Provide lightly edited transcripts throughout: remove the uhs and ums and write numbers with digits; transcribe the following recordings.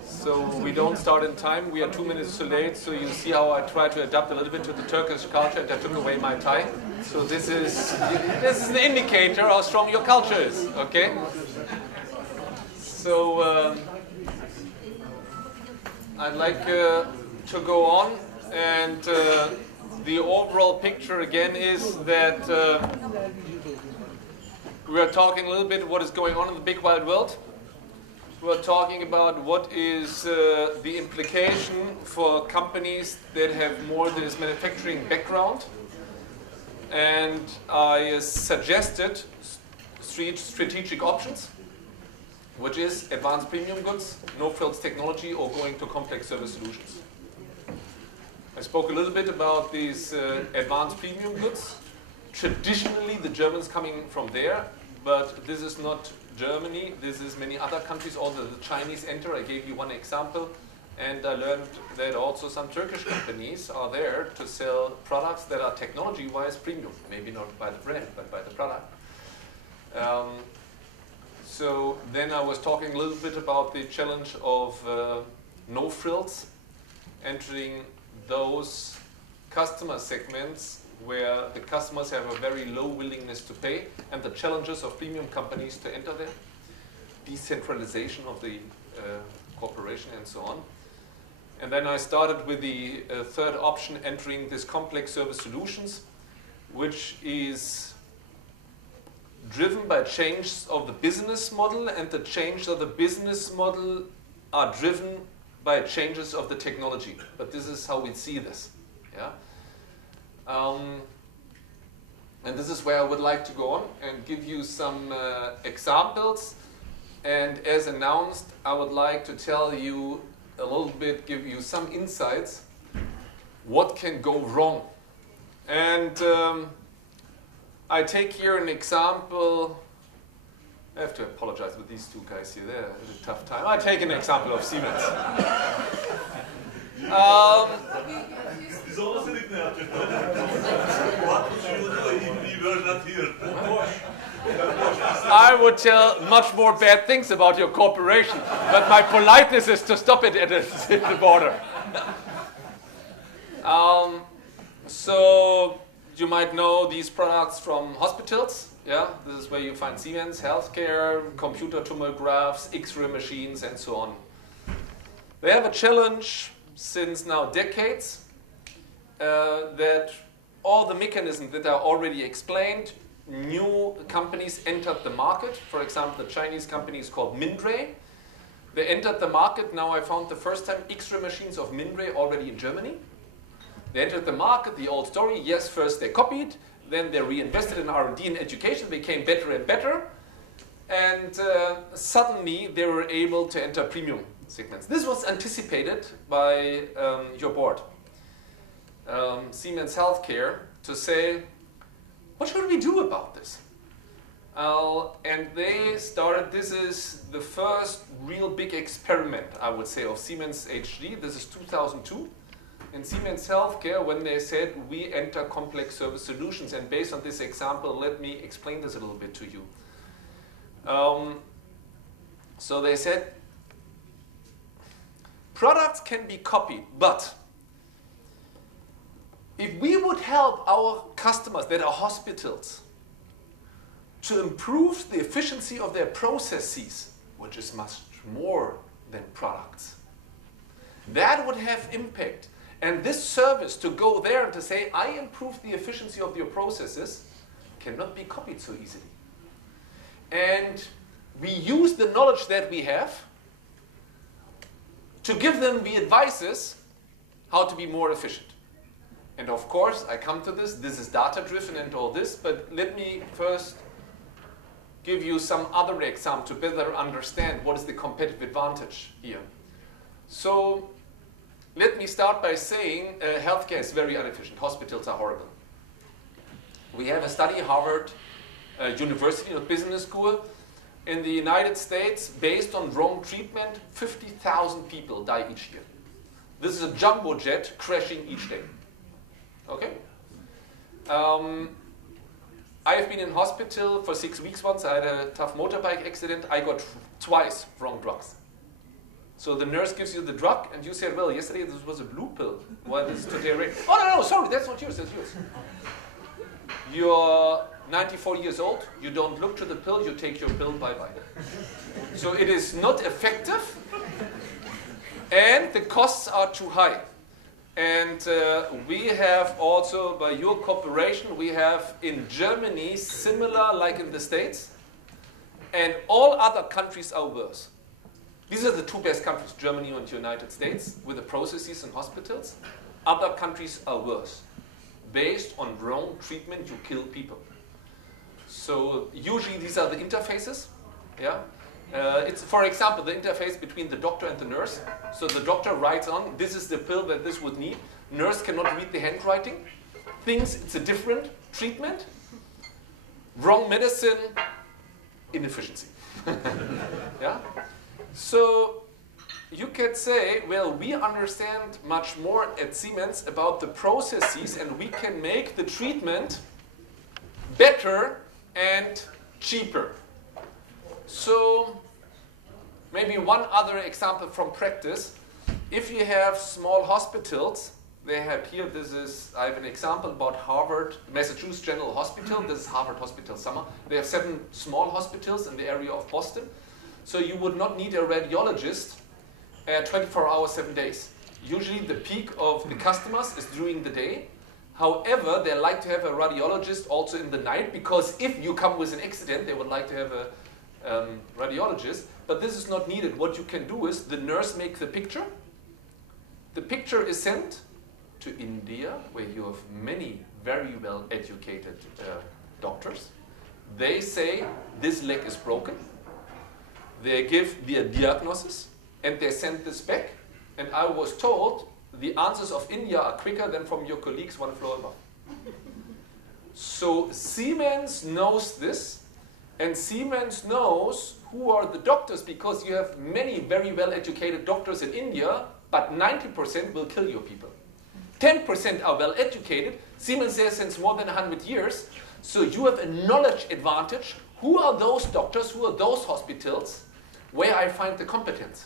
So we don't start in time. We are 2 minutes too late. So you see how I try to adapt a little bit to the Turkish culture, and I took away my tie. So this is an indicator how strong your culture is. Okay. So I'd like to go on, and the overall picture again is that we are talking a little bit what is going on in the big wide world. We're talking about what is the implication for companies that have more than this manufacturing background. And I suggested 3 strategic options, which is advanced premium goods, no-frills technology, or going to complex service solutions. I spoke a little bit about these advanced premium goods. Traditionally, the Germans coming from there, but this is not Germany, this is many other countries, also the Chinese enter. I gave you one example, and I learned that also some Turkish companies are there to sell products that are technology-wise premium, maybe not by the brand, but by the product. So then I was talking a little bit about the challenge of no frills, entering those customer segments where the customers have a very low willingness to pay, and the challenges of premium companies to enter there, decentralization of the corporation and so on. And then I started with the third option, entering this complex service solutions, which is driven by change of the business model, and the change of the business model are driven by changes of the technology. But this is how we see this. Yeah. And this is where I would like to go on and give you some examples. And as announced, I would like to tell you a little bit, give you some insights, what can go wrong. And I take here an example. I have to apologize with these 2 guys here. They're a tough time. I take an example of Siemens. I would tell much more bad things about your corporation, but my politeness is to stop it at the border. So you might know these products from hospitals. Yeah, this is where you find Siemens healthcare, computer tomographs, X-ray machines, and so on. They have a challenge since now decades that all the mechanisms that are already explained, new companies entered the market. For example, the Chinese company is called Mindray. They entered the market. Now I found the first time X-ray machines of Mindray already in Germany. They entered the market, the old story. Yes, first they copied, then they reinvested in R&D and education, became better and better. And suddenly they were able to enter premium segments. This was anticipated by your board, Siemens Healthcare, to say, what should we do about this? And they started, this is the first real big experiment, I would say, of Siemens HG. This is 2002. In Siemens Healthcare, when they said, we enter complex service solutions. And based on this example, let me explain this a little bit to you. So they said, products can be copied, but if we would help our customers that are hospitals to improve the efficiency of their processes, which is much more than products, that would have impact. And this service to go there and to say, I improve the efficiency of your processes, cannot be copied so easily. And we use the knowledge that we have to give them the advices how to be more efficient. And of course, I come to this is data-driven and all this, but let me first give you some other example to better understand what is the competitive advantage here. So let me start by saying healthcare is very inefficient. Hospitals are horrible. We have a study, Harvard University Business School. In the United States, based on wrong treatment, 50,000 people die each year. This is a jumbo jet crashing each day. Okay? I've been in hospital for 6 weeks once. I had a tough motorbike accident. I got twice wrong drugs. So the nurse gives you the drug, and you said, well, yesterday this was a blue pill. Why is today red? Oh, no, sorry, that's not yours, that's yours. You're 94 years old, you don't look to the pill, you take your pill, bye-bye. So it is not effective, and the costs are too high. And we have also, by your cooperation, we have in Germany similar like in the States, and all other countries are worse. These are the two best countries, Germany and United States, with the processes in hospitals. Other countries are worse. Based on wrong treatment, you kill people. So usually these are the interfaces. Yeah? It's, for example, the interface between the doctor and the nurse. So the doctor writes on, this is the pill that this would need. Nurse cannot read the handwriting. Thinks it's a different treatment. Wrong medicine, inefficiency. Yeah? So you could say, well, we understand much more at Siemens about the processes, and we can make the treatment better and cheaper. So maybe one other example from practice. If you have small hospitals, they have here, I have an example about Harvard, Massachusetts General Hospital. This is Harvard Hospital Summer. They have 7 small hospitals in the area of Boston. So you would not need a radiologist 24 hours, 7 days. Usually the peak of the customers is during the day. However, they like to have a radiologist also in the night, because if you come with an accident, they would like to have a radiologist. But this is not needed. What you can do is the nurse makes the picture. The picture is sent to India, where you have many very well educated doctors. They say this leg is broken. They give the diagnosis, and they send this back. And I was told the answers of India are quicker than from your colleagues one floor above. So Siemens knows this, and Siemens knows who are the doctors, because you have many very well-educated doctors in India, but 90% will kill your people. 10% are well-educated. Siemens there since more than 100 years. So you have a knowledge advantage. Who are those doctors? Who are those hospitals where I find the competence?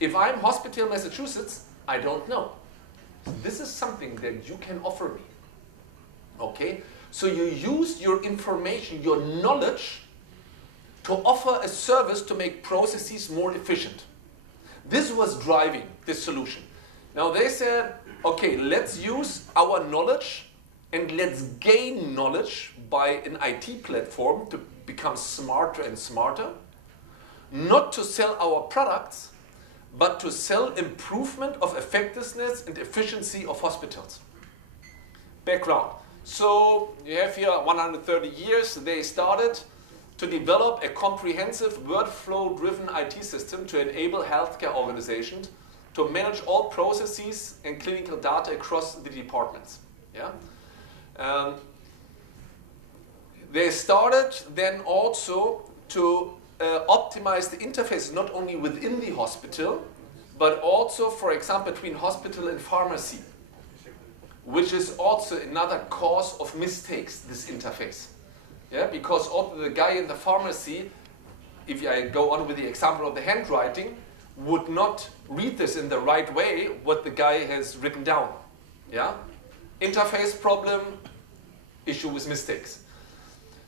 If I'm Hospital Massachusetts, I don't know. This is something that you can offer me. Okay? So you use your information, your knowledge, to offer a service to make processes more efficient. This was driving this solution. Now they said, okay, let's use our knowledge and let's gain knowledge by an IT platform to become smarter and smarter. Not to sell our products, but to sell improvement of effectiveness and efficiency of hospitals. Background. So you have here 130 years. They started to develop a comprehensive workflow-driven IT system to enable healthcare organizations to manage all processes and clinical data across the departments. Yeah? They started then also to optimize the interface not only within the hospital, but also, for example, between hospital and pharmacy, which is also another cause of mistakes, this interface. Yeah? Because also the guy in the pharmacy, if I go on with the example of the handwriting, would not read this in the right way, what the guy has written down. Yeah? Interface problem, issue with mistakes.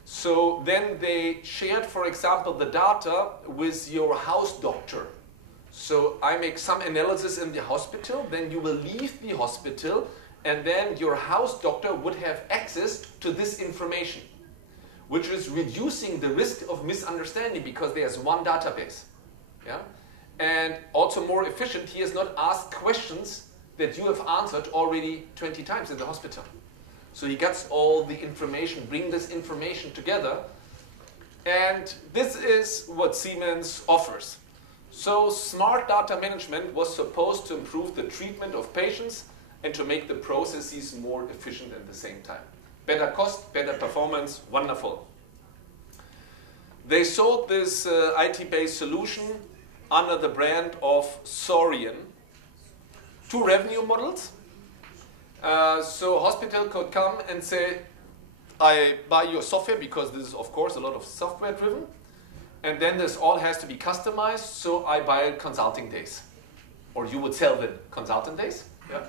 So then they shared, for example, the data with your house doctor. So I make some analysis in the hospital, then you will leave the hospital, and then your house doctor would have access to this information, which is reducing the risk of misunderstanding because there's one database. Yeah? And also more efficient, he has not asked questions that you have answered already 20 times in the hospital. So he gets all the information, bring this information together, and this is what Siemens offers. So smart data management was supposed to improve the treatment of patients and to make the processes more efficient at the same time. Better cost, better performance, wonderful. They sold this IT-based solution under the brand of Saurian. 2 revenue models. So hospital could come and say, I buy your software because this is, of course, a lot of software driven. And then this all has to be customized, so I buy consulting days. Or you would sell them consultant days. Yeah.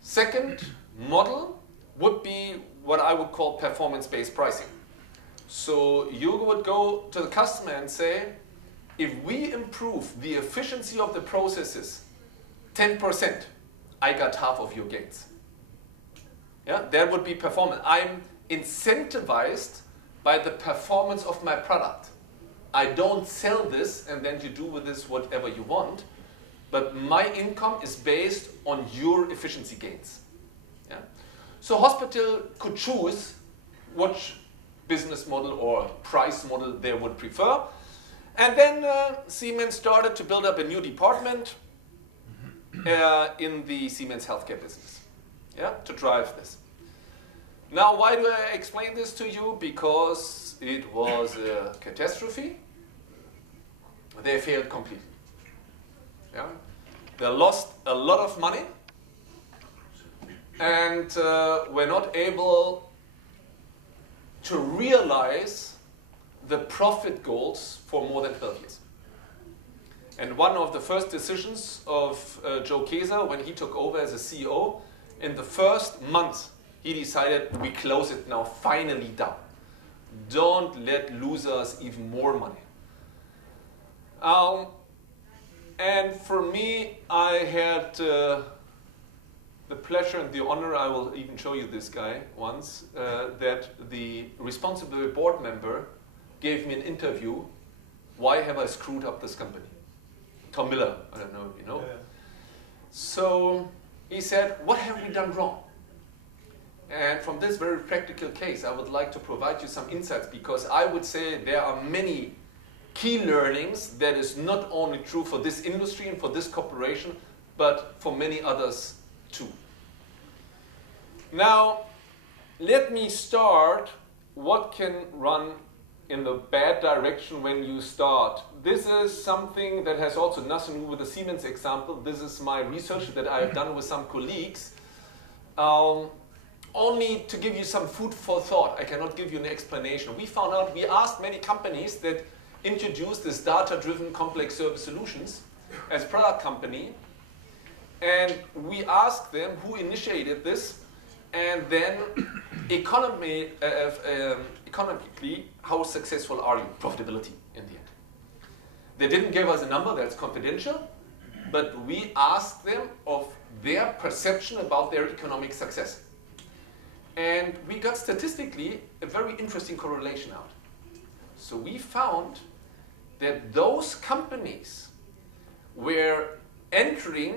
Second model would be what I would call performance-based pricing. So you would go to the customer and say, if we improve the efficiency of the processes 10%, I got half of your gains. Yeah, that would be performance. I'm incentivized by the performance of my product. I don't sell this and then you do with this whatever you want, but my income is based on your efficiency gains. Yeah? So hospital could choose which business model or price model they would prefer. And then Siemens started to build up a new department in the Siemens healthcare business, yeah, to drive this. Now, why do I explain this to you? Because it was a catastrophe. They failed completely. Yeah? They lost a lot of money and were not able to realize the profit goals for more than 12 years. And one of the first decisions of Joe Kaiser when he took over as a CEO, in the first month, he decided we close it now finally down. Don't let losers even more money. And for me, I had the pleasure and the honor, I will even show you this guy once, that the responsible board member gave me an interview, why have I screwed up this company? Tom Miller, I don't know if you know. Yeah. So he said, what have we done wrong? And from this very practical case, I would like to provide you some insights, because I would say there are many key learnings that is not only true for this industry and for this corporation, but for many others too. Now, let me start what can run in the bad direction when you start. This is something that has also nothing to do with the Siemens example. This is my research that I have done with some colleagues. Only to give you some food for thought. I cannot give you an explanation. We found out, we asked many companies that introduced this data-driven complex service solutions as product company, and we asked them who initiated this, and then economically, how successful are you? Profitability in the end. They didn't give us a number, that's confidential, but we asked them of their perception about their economic success. And we got statistically a very interesting correlation out. So we found that those companies were entering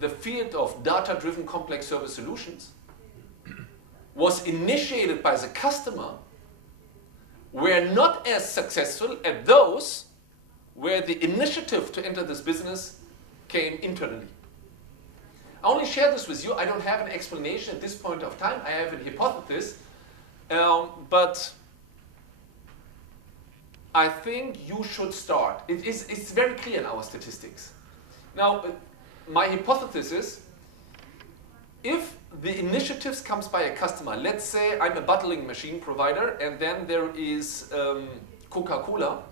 the field of data-driven complex service solutions was initiated by the customer were not as successful as those where the initiative to enter this business came internally. I only share this with you. I don't have an explanation at this point of time. I have a hypothesis, but I think you should start. It's very clear in our statistics. Now, my hypothesis is, if the initiatives comes by a customer, let's say I'm a bottling machine provider, and then there is Coca-Cola,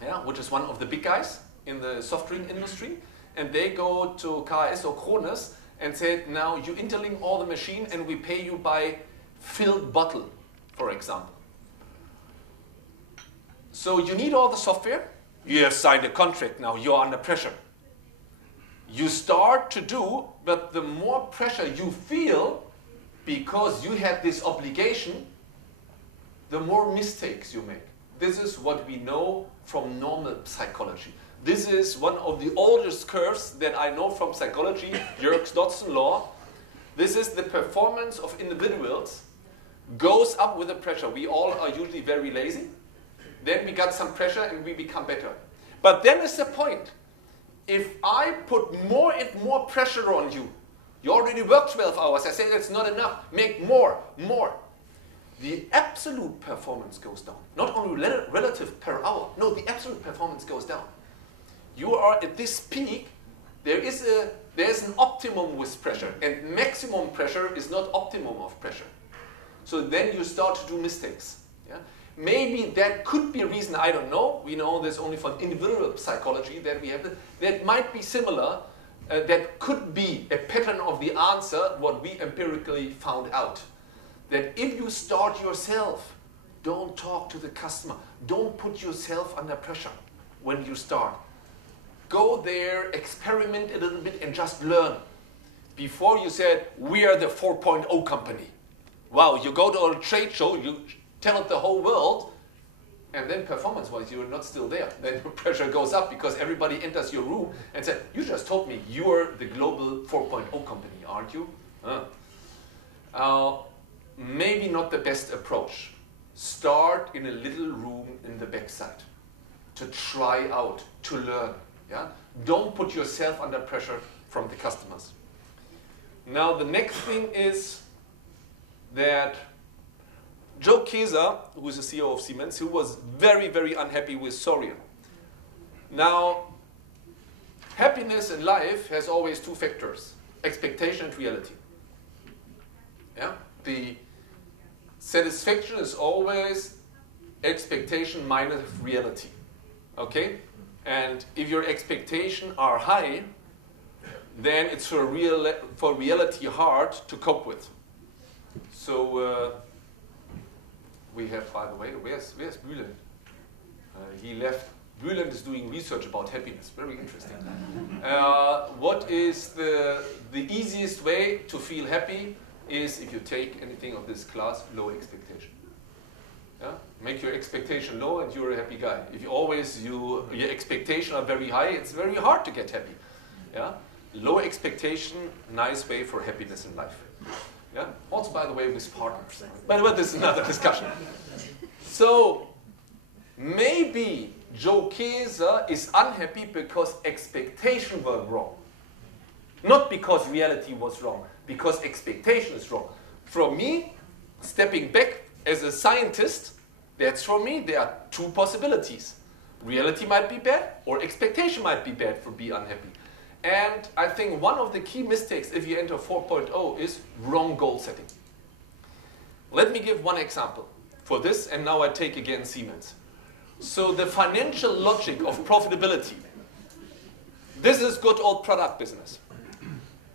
yeah, which is one of the big guys in the soft drink industry, and they go to KS or Krones and say, now you interlink all the machine and we pay you by filled bottle, for example. So you need all the software, you have signed a contract, now you're under pressure. You start to do, but the more pressure you feel because you had this obligation, the more mistakes you make. This is what we know from normal psychology. This is one of the oldest curves that I know from psychology, Yerkes Dodson law. This is the performance of individuals goes up with the pressure. We all are usually very lazy. Then we got some pressure and we become better. But then is the point. If I put more and more pressure on you, you already work 12 hours. I say that's not enough. Make more. The absolute performance goes down. Not only relative per hour. No, the absolute performance goes down. You are at this peak. There's an optimum with pressure, and maximum pressure is not optimum of pressure. So then you start to do mistakes. Yeah? Maybe that could be a reason, I don't know. We know this only from individual psychology that we have. That might be similar. That could be a pattern of the answer, what we empirically found out. That if you start yourself, don't talk to the customer. Don't put yourself under pressure when you start. Go there, experiment a little bit and just learn. Before you said, we are the 4.0 company. Wow, you go to a trade show, you tell it the whole world, and then performance-wise, you're not still there. Then your pressure goes up because everybody enters your room and says, you just told me you're the global 4.0 company, aren't you? Maybe not the best approach. Start in a little room in the backside to try out, to learn. Yeah? Don't put yourself under pressure from the customers. Now the next thing is that Joe Kesa, who is the CEO of Siemens, who was very, very unhappy with Sorian. Now, happiness in life has always two factors, expectation and reality. Yeah? The satisfaction is always expectation minus reality. Okay? And if your expectations are high, then it's for reality hard to cope with. So we have, by the way, where's Bülent? He left. Bülent is doing research about happiness. Very interesting. What is the easiest way to feel happy is if you take anything of this class, low expectation. Yeah? Make your expectation low and you're a happy guy. If you always your expectations are very high, it's very hard to get happy. Yeah? Low expectation, nice way for happiness in life. Yeah? Also, by the way, with partners. But this is another discussion. So, maybe Joe Kesa is unhappy because expectations were wrong. Not because reality was wrong, because expectation is wrong. For me, stepping back as a scientist, that's for me, there are two possibilities. Reality might be bad, or expectation might be bad for being unhappy. And I think one of the key mistakes if you enter 4.0 is wrong goal setting. Let me give one example for this, and now I take again Siemens. So the financial logic of profitability, this is good old product business.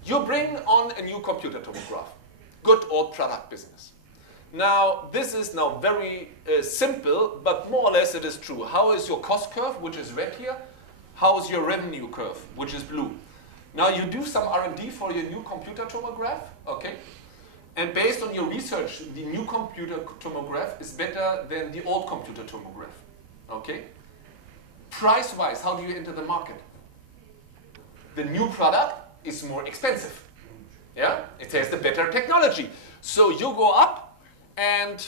You bring on a new computer tomograph, good old product business. Now, this is now very simple, but more or less it is true. How is your cost curve, which is red here? How is your revenue curve, which is blue? Now you do some R&D for your new computer tomograph, okay? And based on your research, the new computer tomograph is better than the old computer tomograph, okay? Price-wise, how do you enter the market? The new product is more expensive, yeah? It has the better technology. So you go up and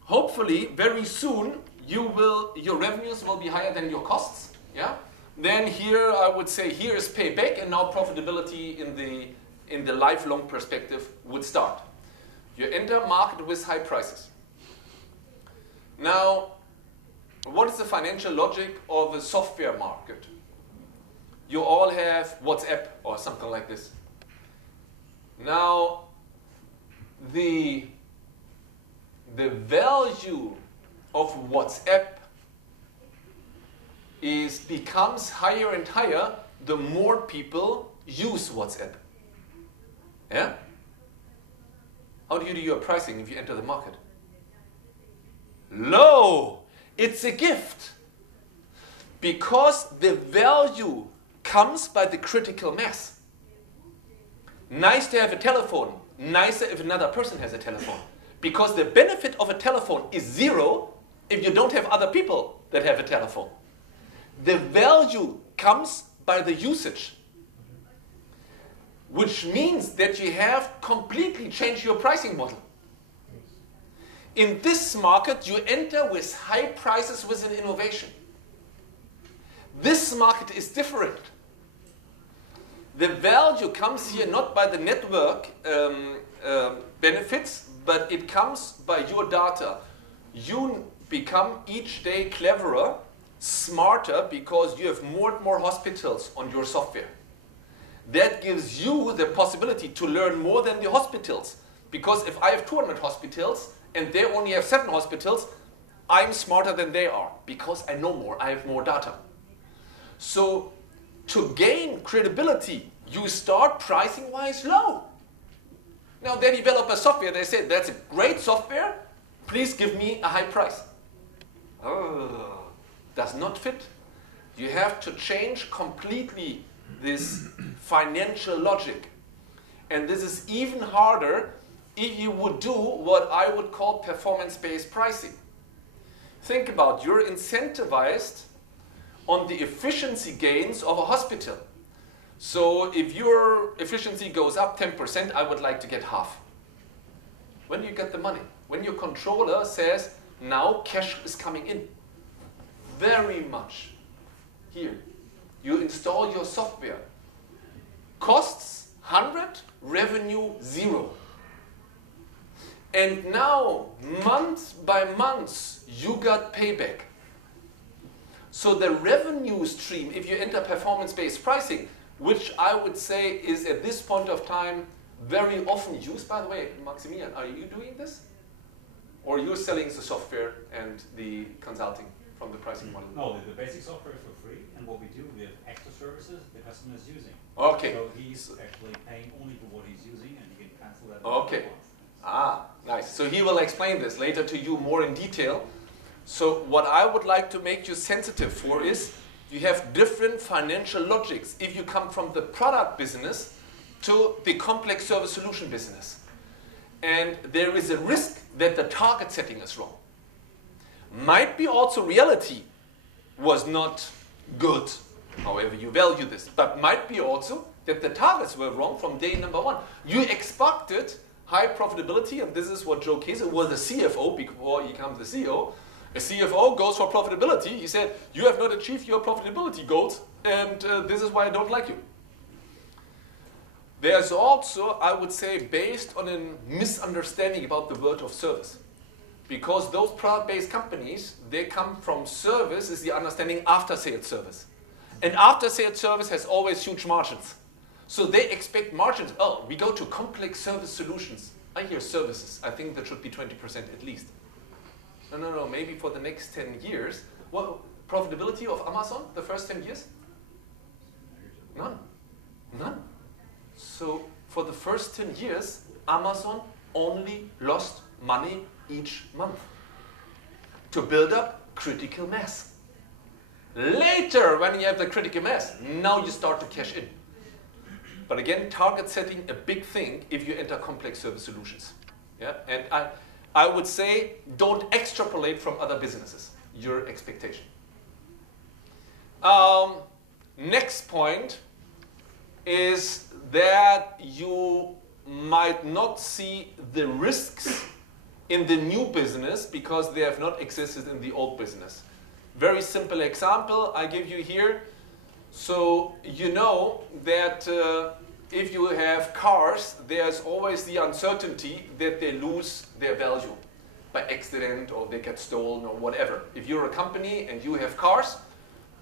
hopefully very soon your revenues will be higher than your costs, yeah? Then here, I would say, here is payback, and now profitability in the lifelong perspective would start. You enter a market with high prices. Now, what is the financial logic of a software market? You all have WhatsApp or something like this. Now, the value of WhatsApp becomes higher and higher the more people use WhatsApp. Yeah? How do you do your pricing if you enter the market? Low! It's a gift. Because the value comes by the critical mass. Nice to have a telephone. Nicer if another person has a telephone. Because the benefit of a telephone is zero if you don't have other people that have a telephone. The value comes by the usage, which means that you have completely changed your pricing model. In this market, you enter with high prices with an innovation. This market is different. The value comes here not by the network benefits, but it comes by your data. You become each day cleverer, smarter, because you have more and more hospitals on your software. That gives you the possibility to learn more than the hospitals. Because if I have 200 hospitals and they only have 7 hospitals, I'm smarter than they are because I know more, I have more data. So to gain credibility, you start pricing-wise low. Now they develop a software, they say, that's a great software, please give me a high price. Oh, does not fit. You have to change completely this financial logic. And this is even harder if you would do what I would call performance-based pricing. Think about, you're incentivized on the efficiency gains of a hospital. So if your efficiency goes up 10%, I would like to get half. When do you get the money? When your controller says, now cash is coming in. Very much. Here, you install your software. Costs 100, revenue 0. And now, month by month, you got payback. So the revenue stream, if you enter performance-based pricing, which I would say is at this point of time very often used. By the way, Maximilian, are you doing this? Or you're selling the software and the consulting from the pricing model? No, the basic software is for free, and what we do, we have extra services the customer is using. Okay. So he's actually paying only for what he's using, and he can cancel that. Okay. Ah, nice. So he will explain this later to you more in detail. So what I would like to make you sensitive for is you have different financial logics if you come from the product business to the complex service solution business. And there is a risk that the target setting is wrong. Might be also reality was not good, however you value this, but might be also that the targets were wrong from day number one. You expected high profitability, and this is what Joe Casey was the CFO before he becomes the CEO. A CFO goes for profitability. He said, you have not achieved your profitability goals, and this is why I don't like you. There's also, I would say, based on a misunderstanding about the word of service. Because those product-based companies, they come from service, is the understanding after-sales service. And after-sales service has always huge margins. So they expect margins. Oh, we go to complex service solutions. I hear services. I think that should be 20% at least. No, maybe for the next 10 years. What profitability of Amazon the first 10 years? None. None. So for the first 10 years, Amazon only lost money each month to build up critical mass. Later, when you have the critical mass, now you start to cash in. But again, target setting, a big thing if you enter complex service solutions. Yeah? And I would say, don't extrapolate from other businesses, your expectation. Next point is that you might not see the risks in the new business because they have not existed in the old business. Very simple example I give you here. So you know that if you have cars, there's always the uncertainty that they lose their value by accident or they get stolen or whatever. If you're a company and you have cars,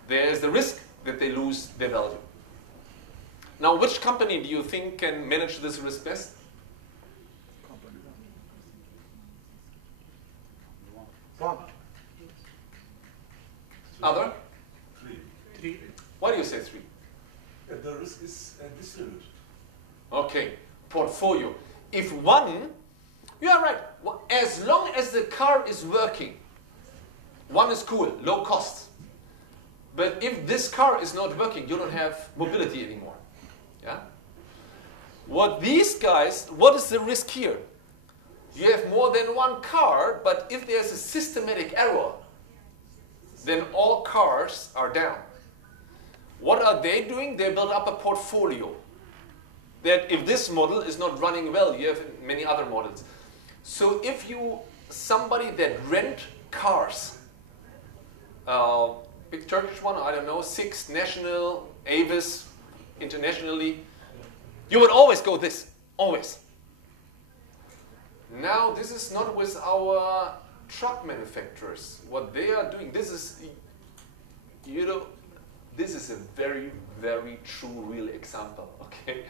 there's the risk that they lose their value. Now, which company do you think can manage this risk best? One. Other? Three. Why do you say 3? The risk is distributed. Okay, portfolio. If one, you are right, as long as the car is working, one is cool, low cost. But if this car is not working, you don't have mobility anymore. Yeah? What these guys, what is the risk here? You have more than one car, but if there's a systematic error, then all cars are down. What are they doing? They build up a portfolio. That if this model is not running well, you have many other models. So if you, somebody that rent cars, big Turkish one, I don't know, 6 national, Avis, internationally, you would always go this, always. Now this is not with our truck manufacturers. What they are doing, this is, you know, this is a very, very true, real example, okay?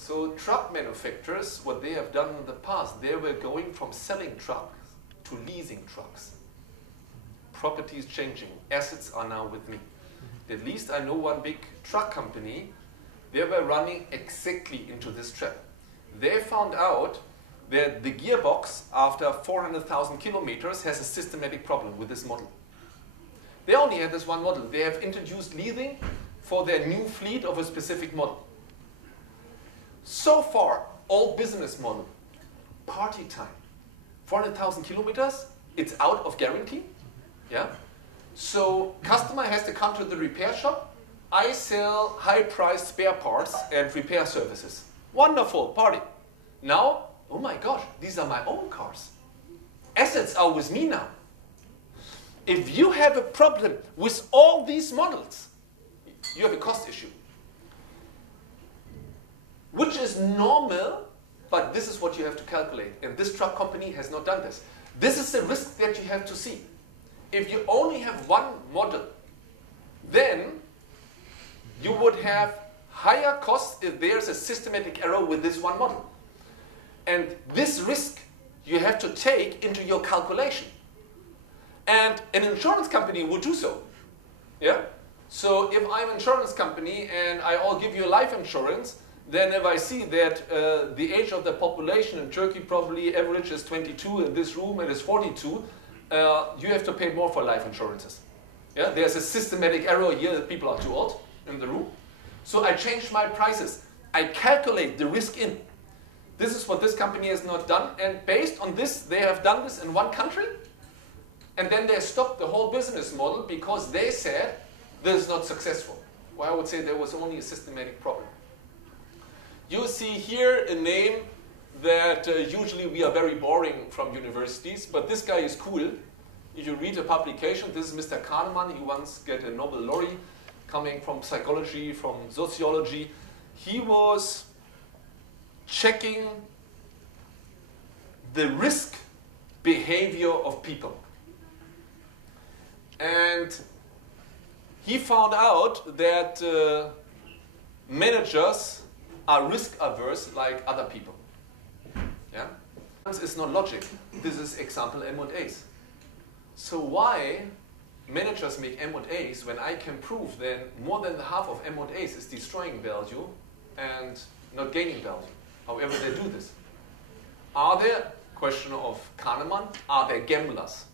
So truck manufacturers, what they have done in the past, they were going from selling trucks to leasing trucks. Property is changing. Assets are now with me. At least I know one big truck company, they were running exactly into this trap. They found out that the gearbox, after 400,000 kilometers, has a systematic problem with this model. They only had this one model. They have introduced leasing for their new fleet of a specific model. So far, all business model, party time, 400,000 kilometers, it's out of guarantee. Yeah? So customer has to come to the repair shop. I sell high-priced spare parts and repair services. Wonderful, party. Now, oh my gosh, these are my own cars. Assets are with me now. If you have a problem with all these models, you have a cost issue. Which is normal, but this is what you have to calculate. And this truck company has not done this. This is the risk that you have to see. If you only have one model, then you would have higher costs if there's a systematic error with this one model. And this risk you have to take into your calculation. And an insurance company will do so. Yeah? So if I'm an insurance company and I'll give you life insurance, then if I see that the age of the population in Turkey probably average is 22, in this room it is 42, you have to pay more for life insurances. Yeah? There's a systematic error here that people are too old in the room. So I change my prices. I calculate the risk in. This is what this company has not done, and based on this, they have done this in one country, and then they stopped the whole business model because they said this is not successful. Well, I would say there was only a systematic problem. You see here a name that usually we are very boring from universities, but this guy is cool. If you read a publication, this is Mr. Kahneman. He once got a Nobel laureate coming from psychology, from sociology. He was checking the risk behavior of people. And he found out that managers are risk averse like other people. Yeah? This is not logic. This is example M&As. So why managers make M&As when I can prove that more than half of M&As is destroying value and not gaining value? However they do this. Are there, question of Kahneman, are there gamblers?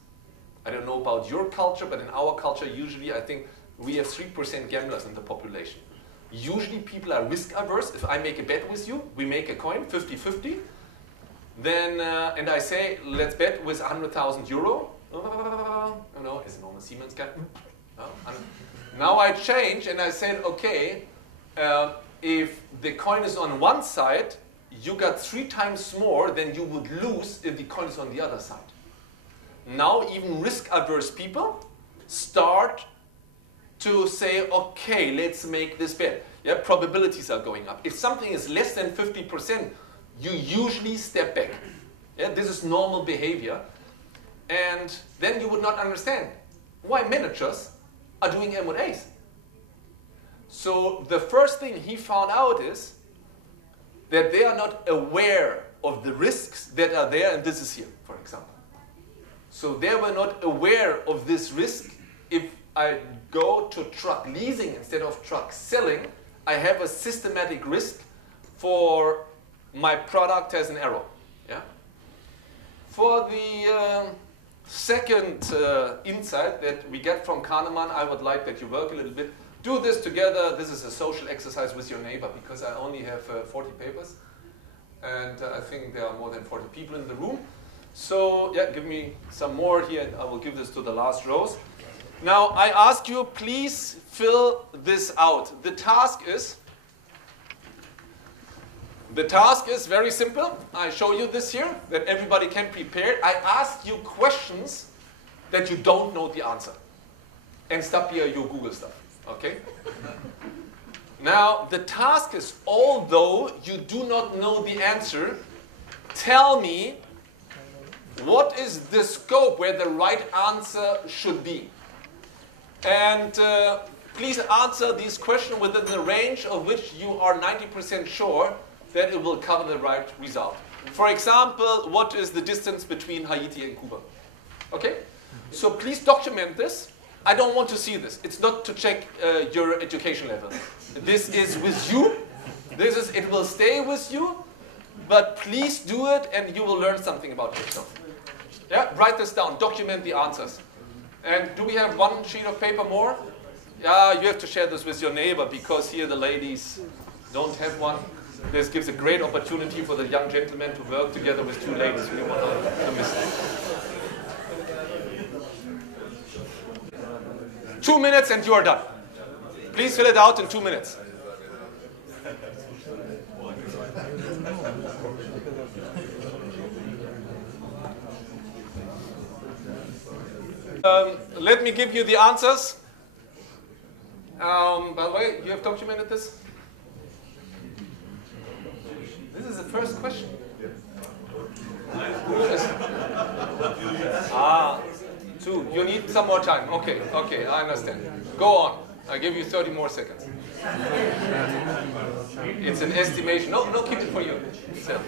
I don't know about your culture, but in our culture usually I think we have 3% gamblers in the population. Usually people are risk averse. If I make a bet with you, we make a coin, 50-50. Then, and I say, let's bet with 100,000 euro. Oh no, it's a normal Siemens guy. Now I change and I said, okay, if the coin is on one side, you got 3 times more than you would lose if the coin is on the other side. Now even risk-averse people start to say, okay, let's make this bet. Yeah, probabilities are going up. If something is less than 50%, you usually step back. Yeah, this is normal behavior. And then you would not understand why managers are doing M&As. So the first thing he found out is that they are not aware of the risks that are there, and this is here, for example. So they were not aware of this risk. If I go to truck leasing instead of truck selling, I have a systematic risk for my product has an error. Yeah? For the second insight that we get from Kahneman, I would like that you work a little bit. Do this together. This is a social exercise with your neighbor because I only have 40 papers. And I think there are more than 40 people in the room. So yeah, give me some more here and I will give this to the last rows. Now I ask you, please fill this out. The task is very simple. I show you this here, that everybody can prepare. I ask you questions that you don't know the answer. And stop here your Google stuff. Okay? Now, the task is, although you do not know the answer, tell me what is the scope where the right answer should be. And please answer these questions within the range of which you are 90% sure that it will cover the right result. For example, what is the distance between Haiti and Cuba? Okay? So please document this. I don't want to see this. It's not to check your education level. This is with you. It will stay with you. But please do it and you will learn something about yourself. Yeah, write this down. Document the answers. And do we have one sheet of paper more? Yeah, you have to share this with your neighbor because here the ladies don't have one. This gives a great opportunity for the young gentlemen to work together with two ladies. We want to miss it. 2 minutes and you are done. Please fill it out in 2 minutes. Let me give you the answers. By the way, you have documented this? This is the first question. Ah, 2. You need some more time. Okay, okay, I understand. Go on. I'll give you 30 more seconds. It's an estimation. No, no, keep it for you. So.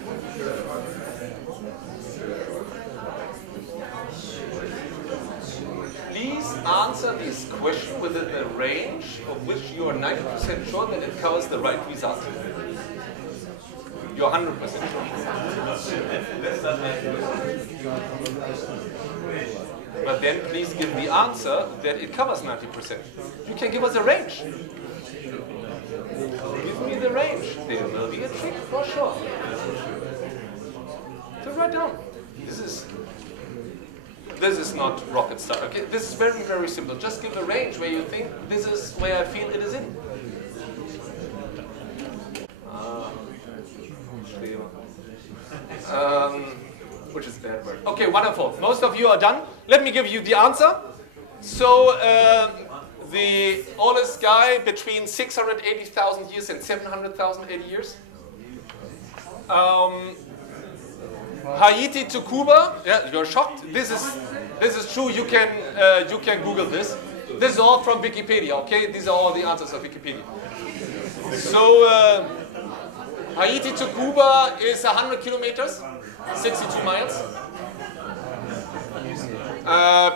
Please answer this question within the range of which you are 90% sure that it covers the right result. You're 100% sure. But then please give the answer that it covers 90%. You can give us a range. Give me the range. There will be a trick for sure. So write down. This is not rocket science. Okay, this is very, very simple. Just give a range where you think this is where I feel it is in. Which is a bad word. Okay, wonderful. Most of you are done. Let me give you the answer. So the oldest guy between 680,000 years and 700,000 years. Haiti to Cuba. Yeah, you're shocked. This is true. You can Google this. This is all from Wikipedia. Okay, these are all the answers of Wikipedia. So Haiti to Cuba is 100 kilometers, 62 miles.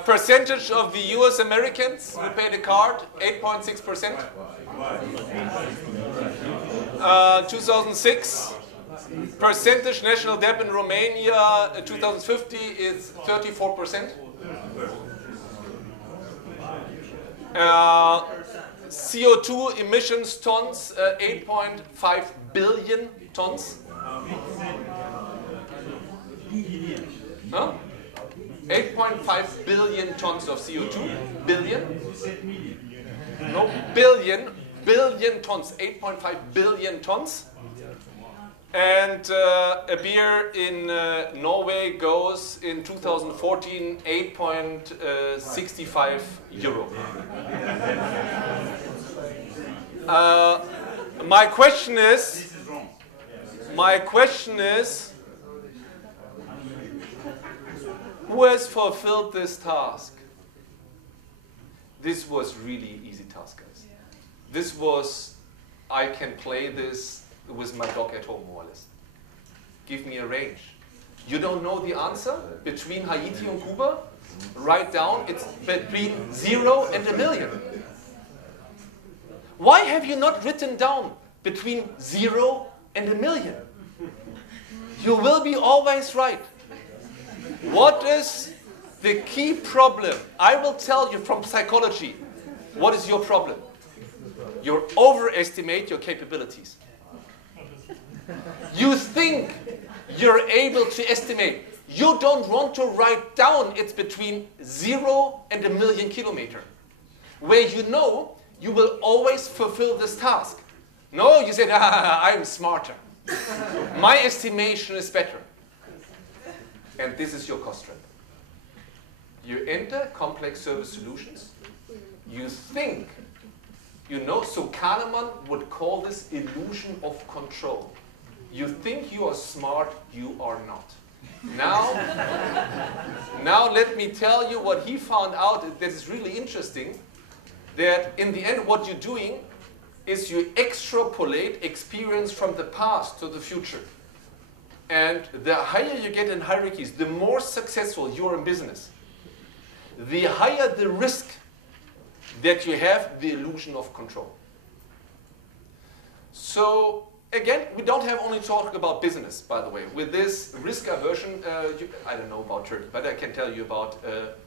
Percentage of the U.S. Americans who paid a card, 8.6%. 2006. Percentage national debt in Romania 2050 is 34%. CO2 emissions tons 8.5 billion tons. Huh? 8.5 billion tons of CO2. Billion? No, billion. Billion tons. 8.5 billion tons. And a beer in Norway goes in 2014 8.65 euro. My question is, who has fulfilled this task? This was really easy task, guys. This was, I can play this with my dog at home, more or less. Give me a range. You don't know the answer between Haiti and Cuba? Write down, it's between 0 and 1 million. Why have you not written down between 0 and 1 million? You will be always right. What is the key problem? I will tell you from psychology, what is your problem? You overestimate your capabilities. You think you're able to estimate. You don't want to write down it's between 0 and 1 million kilometers, where you know you will always fulfill this task. No, you said, I'm smarter. My estimation is better. And this is your cost trap. You enter complex service solutions. You think, you know, so Kahneman would call this illusion of control. You think you are smart, you are not. Now let me tell you what he found out that is really interesting, that in the end what you're doing, is you extrapolate experience from the past to the future. And the higher you get in hierarchies, the more successful you are in business, the higher the risk that you have the illusion of control. So again, we don't have only talk about business, by the way. With this risk aversion, I don't know about Turkey, but I can tell you about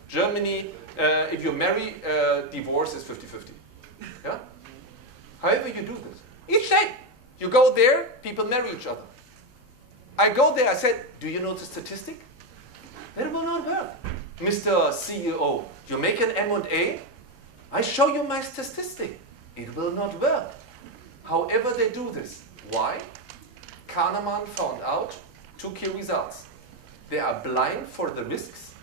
Germany. If you marry, divorce is 50-50. Yeah? However you do this, each day you go there, people marry each other. I go there, I said, do you know the statistic? It will not work. Mr. CEO, you make an M&A, I show you my statistic. It will not work. However they do this. Why? Kahneman found out 2 key results. They are blind for the risks,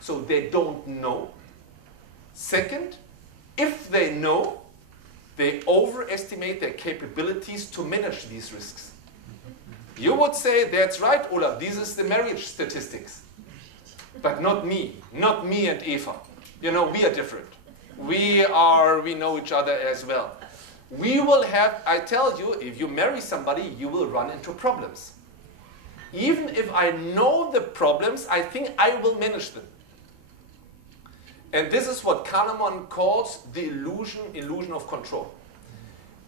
so they don't know. Second, if they know, they overestimate their capabilities to manage these risks. You would say, that's right, Olaf, this is the marriage statistics. But not me and Eva. You know, we are different. We know each other as well. We will have, I tell you, if you marry somebody, you will run into problems. Even if I know the problems, I think I will manage them. And this is what Kahneman calls the illusion of control.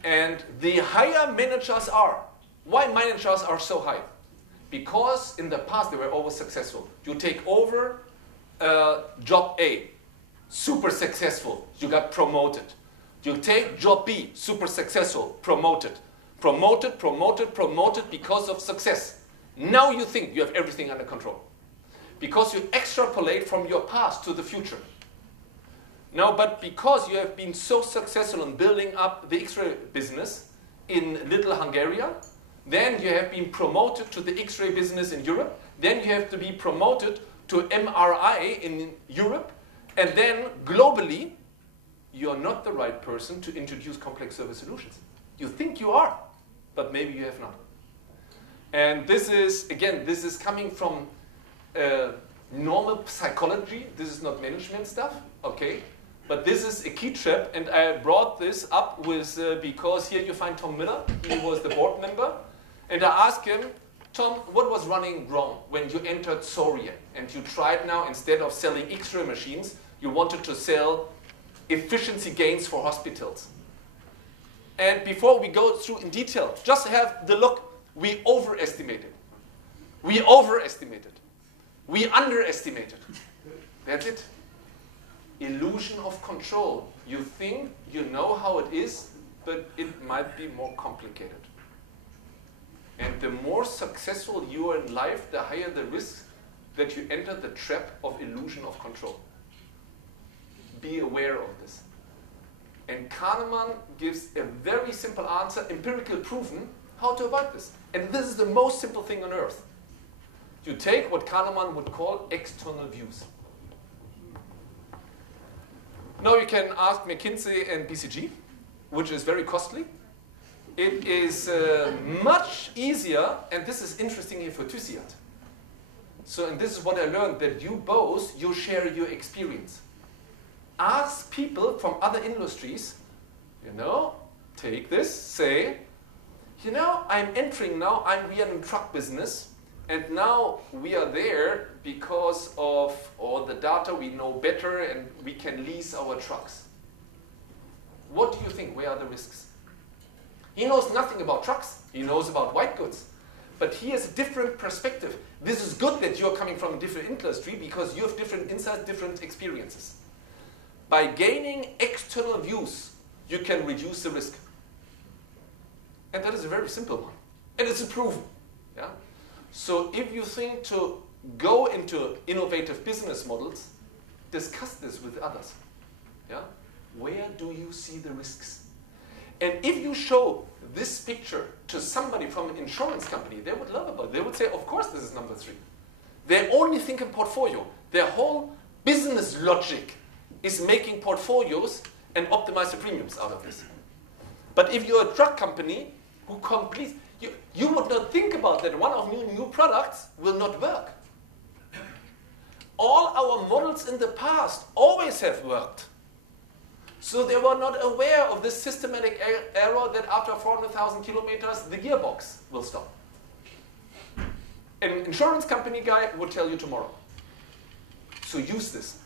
And the higher managers are, why managers are so high? Because in the past they were always successful. You take over job A, super successful, you got promoted. You take job B, super successful, promoted. Promoted because of success. Now you think you have everything under control. Because you extrapolate from your past to the future. No, but because you have been so successful in building up the X-ray business in Little Hungary, then you have been promoted to the X-ray business in Europe, then you have to be promoted to MRI in Europe, and then globally, you're not the right person to introduce complex service solutions. You think you are, but maybe you have not. And this is, again, this is coming from normal psychology. This is not management stuff, okay? But this is a key trap, and I brought this up with, because here you find Tom Miller. He was the board member. And I asked him, Tom, what was running wrong when you entered Soria? And you tried now, instead of selling X-ray machines, you wanted to sell efficiency gains for hospitals. And before we go through in detail, just have the look. We overestimated. We overestimated. We underestimated. That's it. Illusion of control. You think you know how it is, but it might be more complicated. And the more successful you are in life, the higher the risk that you enter the trap of illusion of control. Be aware of this. And Kahneman gives a very simple answer, empirically proven, how to avoid this. And this is the most simple thing on earth. You take what Kahneman would call external views. Now you can ask McKinsey and BCG, which is very costly. It is much easier, and this is interesting here for TÜSİAD. So, and this is what I learned, that you both, you share your experience. Ask people from other industries, you know, take this, say, you know, I'm entering now, we are in the truck business, and now we are there because of all the data we know better and we can lease our trucks. What do you think? Where are the risks? He knows nothing about trucks. He knows about white goods. But he has a different perspective. This is good that you're coming from a different industry because you have different insights, different experiences. By gaining external views, you can reduce the risk. And that is a very simple one. And it's proven. Yeah? So if you think to go into innovative business models, discuss this with others. Yeah? Where do you see the risks? And if you show this picture to somebody from an insurance company, they would love about it. They would say, of course this is number 3. They only think in portfolio. Their whole business logic is making portfolios and optimize the premiums out of this. But if you're a drug company who completes, you would not think about that one of new products will not work. All our models in the past always have worked. So they were not aware of this systematic error that after 400,000 kilometers, the gearbox will stop. An insurance company guy would tell you tomorrow. So use this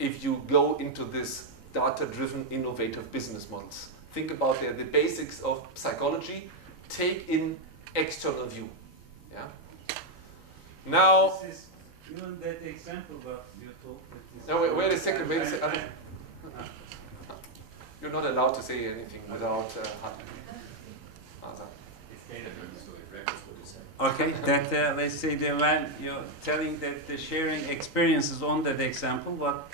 if you go into this data-driven, innovative business models. Think about the basics of psychology. Take in external view. Yeah. Now. This is even that example what you told. No, wait a second. Wait a second. You're not allowed to say anything without Okay, that let's say that when you're telling that the sharing experiences on that example, what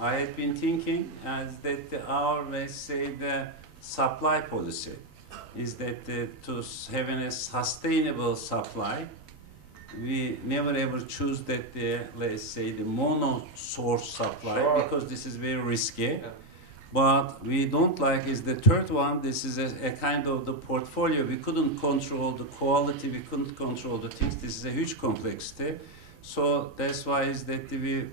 I had been thinking is that our, let's say, the supply policy is that to having a sustainable supply, we never ever choose that let's say the mono source supply, sure, because this is very risky. Yeah. But we don't like is the third one. This is a kind of the portfolio. We couldn't control the quality. We couldn't control the things. This is a huge complexity. So that's why is that we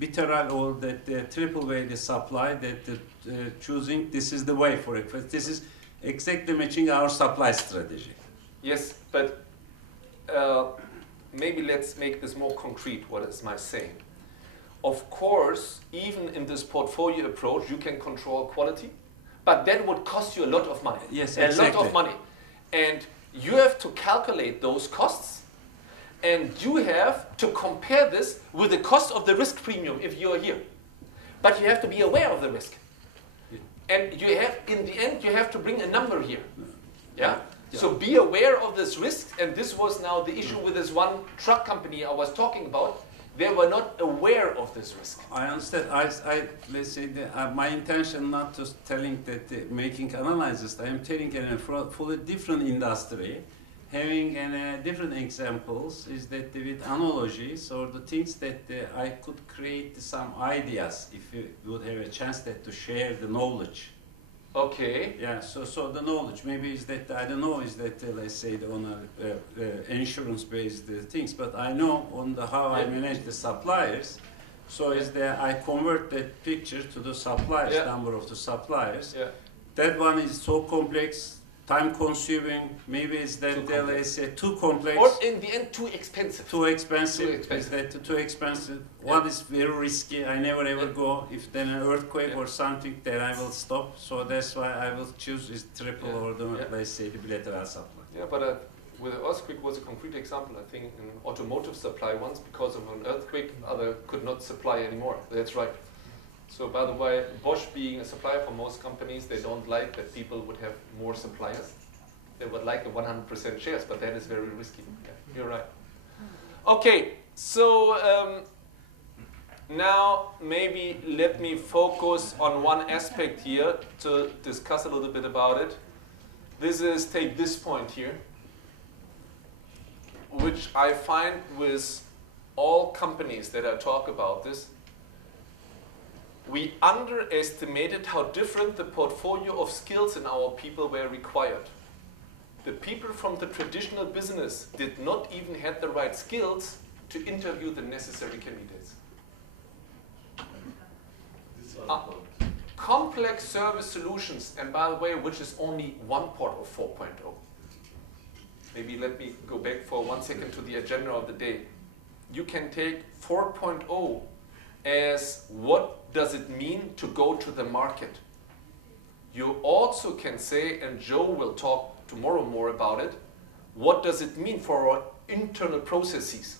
bilateral or that triple way the supply that choosing. This is the way for it. But this is exactly matching our supply strategy. Yes, but maybe let's make this more concrete. What is my saying? Of course, even in this portfolio approach, you can control quality, but that would cost you a lot of money. Yes, a exactly. lot of money. And you have to calculate those costs, and you have to compare this with the cost of the risk premium if you're here. But you have to be aware of the risk. And you have, in the end, you have to bring a number here. Yeah? So be aware of this risk, and this was now the issue with this one truck company I was talking about. They were not aware of this risk. I understand. I let's say that, my intention not just telling that making analysis. I am telling in a fully different industry, having different examples. Is that with analogies or the things that I could create some ideas if you would have a chance that to share the knowledge. Okay. Yeah. So the knowledge maybe is that I don't know is that let's say on insurance-based things, but I know on the how I manage the suppliers. So is that I convert that picture to the suppliers, number of the suppliers. Yeah. That one is so complex, time-consuming. Maybe it's that let's say too complex. Or in the end, too expensive. Too expensive. Too expensive. Is that too expensive? Yeah. One is very risky. I never ever go. If then an earthquake or something, then I will stop. So that's why I will choose is triple or the let's say the bilateral supply. Yeah, but with the earthquake was a concrete example. I think in automotive supply once because of an earthquake, other could not supply anymore. That's right. So by the way, Bosch being a supplier for most companies, they don't like that people would have more suppliers. They would like the 100% shares, but that is very risky. Yeah, you're right. Okay, so now maybe let me focus on one aspect here to discuss a little bit about it. This is, take this point here, which I find with all companies that I talk about this, we underestimated how different the portfolio of skills in our people were required. The people from the traditional business did not even have the right skills to interview the necessary candidates. Complex service solutions, and by the way, which is only one part of 4.0. Maybe let me go back for 1 second to the agenda of the day. You can take 4.0 as what does it mean to go to the market. You also can say, and Joe will talk tomorrow more about it, what does it mean for our internal processes?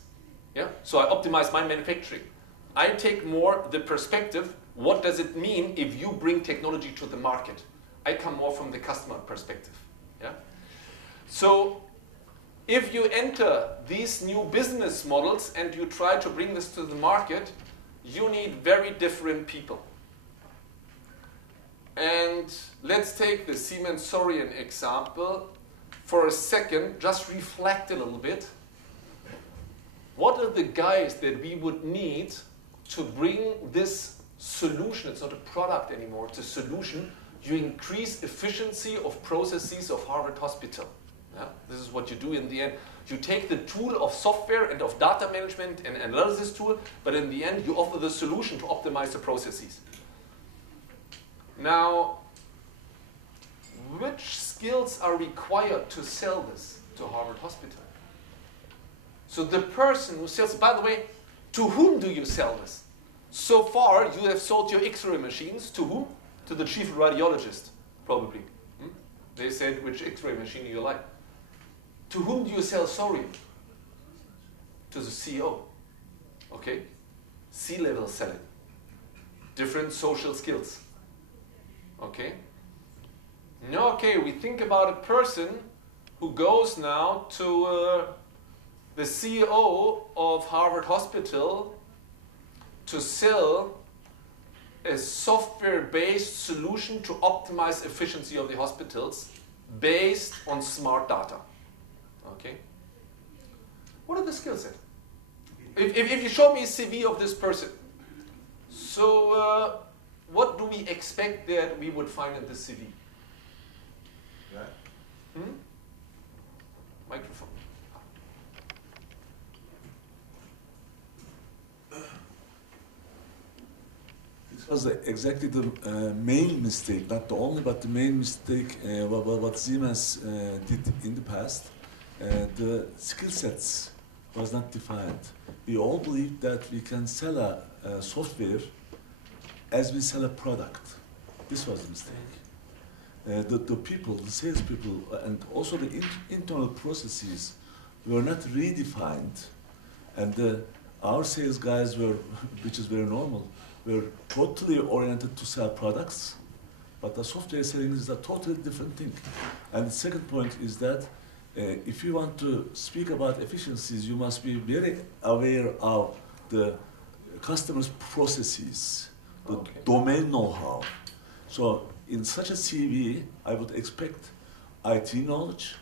Yeah? So I optimize my manufacturing. I take more the perspective, what does it mean if you bring technology to the market? I come more from the customer perspective. Yeah? So if you enter these new business models and you try to bring this to the market, you need very different people. And let's take the Siemens Sorian example for a second, just reflect a little bit. What are the guys that we would need to bring this solution? It's not a product anymore, it's a solution. You increase efficiency of processes of Harvard Hospital. Yeah? This is what you do in the end. You take the tool of software and of data management and analysis tool, but in the end you offer the solution to optimize the processes. Now, which skills are required to sell this to Harvard Hospital? So the person who sells, by the way, to whom do you sell this? So far, you have sold your X-ray machines to whom? To the chief radiologist, probably. They said, which X-ray machine do you like? To whom do you sell thorium? To the CEO. Okay? C-level selling. Different social skills. Okay? Now, okay, we think about a person who goes now to the CEO of Harvard Hospital to sell a software-based solution to optimize efficiency of the hospitals based on smart data. Okay? What are the skill set? If you show me a CV of this person, so what do we expect that we would find in this CV? Yeah. Microphone. This was exactly the main mistake, not the only, but the main mistake what Siemens did in the past. The skill sets was not defined. We all believe that we can sell a software as we sell a product. This was the mistake. The people, the salespeople, and also the internal processes were not redefined. And our sales guys were, which is very normal, were totally oriented to sell products, but the software selling is a totally different thing. And the second point is that if you want to speak about efficiencies, you must be very aware of the customer's processes, the domain know-how. So in such a CV, I would expect IT knowledge.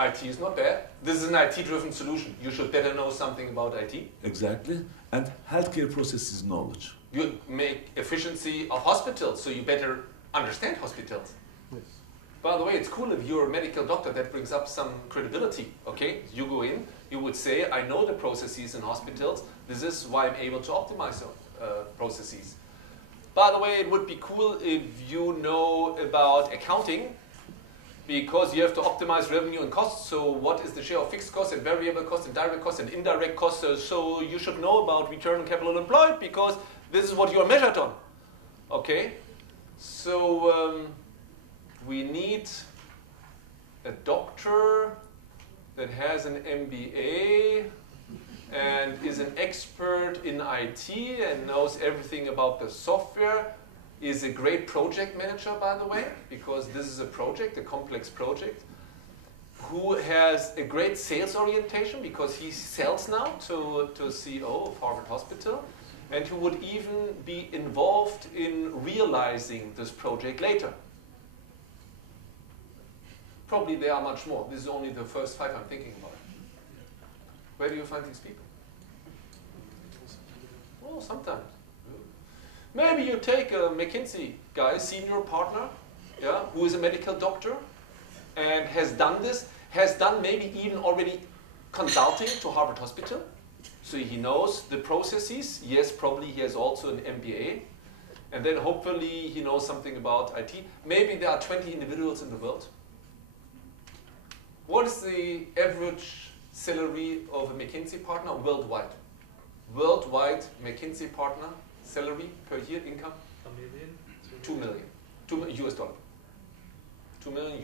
IT is not bad. This is an IT-driven solution. You should better know something about IT. Exactly. And healthcare processes knowledge. You make efficiency of hospitals, so you better understand hospitals. Yes. By the way, it's cool if you're a medical doctor, that brings up some credibility, okay? You go in, you would say, I know the processes in hospitals, this is why I'm able to optimize processes. By the way, it would be cool if you know about accounting, because you have to optimize revenue and costs. So what is the share of fixed costs and variable costs and direct costs and indirect costs? So you should know about return on capital employed, because this is what you are measured on. Okay? So we need a doctor that has an MBA and is an expert in IT and knows everything about the software, is a great project manager, by the way, because this is a project, a complex project, who has a great sales orientation because he sells now to CEO of Harvard Hospital, and who would even be involved in realizing this project later. Probably there are much more. This is only the first 5 I'm thinking about. Where do you find these people? Oh, sometimes. Maybe you take a McKinsey guy, senior partner, yeah, who is a medical doctor and has done this, has done maybe even already consulting to Harvard Hospital. So he knows the processes. Yes, probably he has also an MBA. And then hopefully he knows something about IT. Maybe there are 20 individuals in the world. What is the average salary of a McKinsey partner worldwide? Worldwide McKinsey partner salary per year income? $1 million. 2 million. $2 million. $2 million.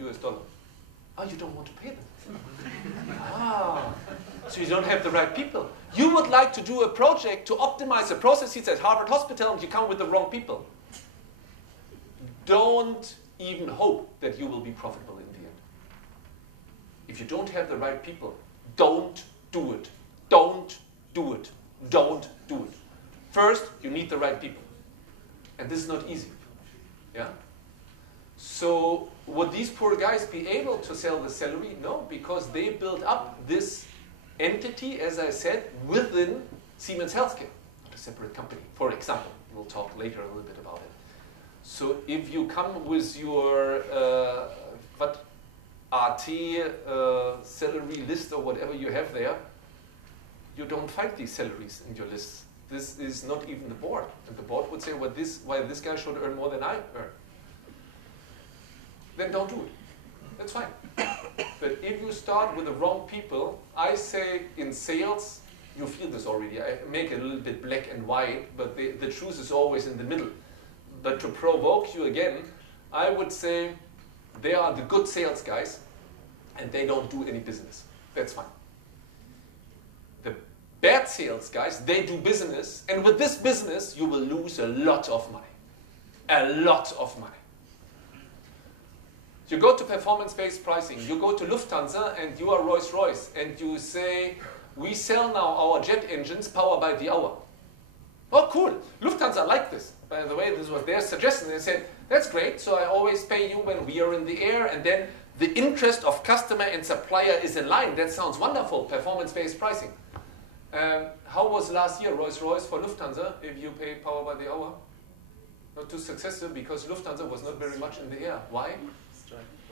Oh, you don't want to pay them. So you don't have the right people. You would like to do a project to optimize the processes at Harvard Hospital and you come with the wrong people. Don't even hope that you will be profitable in the end. If you don't have the right people, don't do it. Don't do it. Don't do it. First, you need the right people. And this is not easy. Yeah? So would these poor guys be able to sell the salary? No, because they built up this entity, as I said, within Siemens Healthcare, not a separate company, for example. We'll talk later a little bit about it. So if you come with your RT salary list or whatever you have there, you don't find these salaries in your lists. This is not even the board. And the board would say, well, why this guy should earn more than I earn. then don't do it. That's fine. But if you start with the wrong people, I say in sales, you feel this already. I make it a little bit black and white, but the truth is always in the middle. But to provoke you again, I would say they are the good sales guys and they don't do any business. That's fine. The bad sales guys, they do business, and with this business you will lose a lot of money. A lot of money. You go to performance-based pricing, you go to Lufthansa and you are Rolls-Royce and you say, we sell now our jet engines power by the hour. Oh, cool. Lufthansa liked this. By the way, this was their suggestion. They said, that's great, so I always pay you when we are in the air, and then the interest of customer and supplier is in line. That sounds wonderful, performance-based pricing. How was last year Rolls-Royce for Lufthansa if you pay power by the hour? Not too successful because Lufthansa was not very much in the air. Why?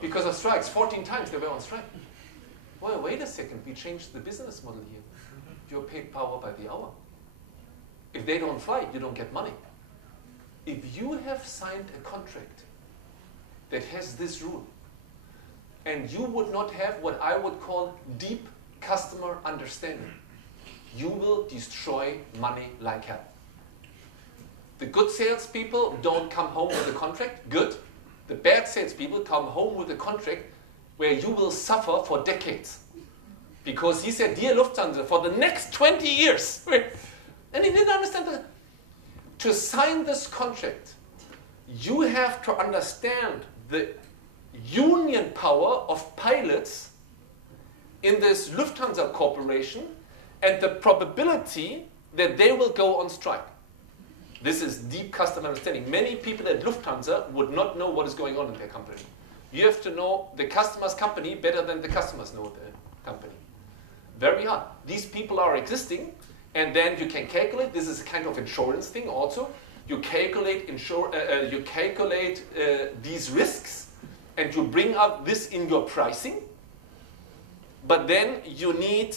Because of strikes. 14 times they were on strike. Well, wait a second, we changed the business model here. You're paid power by the hour. If they don't fly, you don't get money. If you have signed a contract that has this rule, and you would not have what I would call deep customer understanding, you will destroy money like hell. The good salespeople don't come home with a contract, good. The bad salespeople come home with a contract where you will suffer for decades. Because he said, dear Lufthansa, for the next 20 years. And he didn't understand that. To sign this contract, you have to understand the union power of pilots in this Lufthansa corporation and the probability that they will go on strike. This is deep customer understanding. Many people at Lufthansa would not know what is going on in their company. You have to know the customer's company better than the customers know the company. Very hard. These people are existing, and then you can calculate. This is a kind of insurance thing also. You calculate these risks, and you bring up this in your pricing. But then you need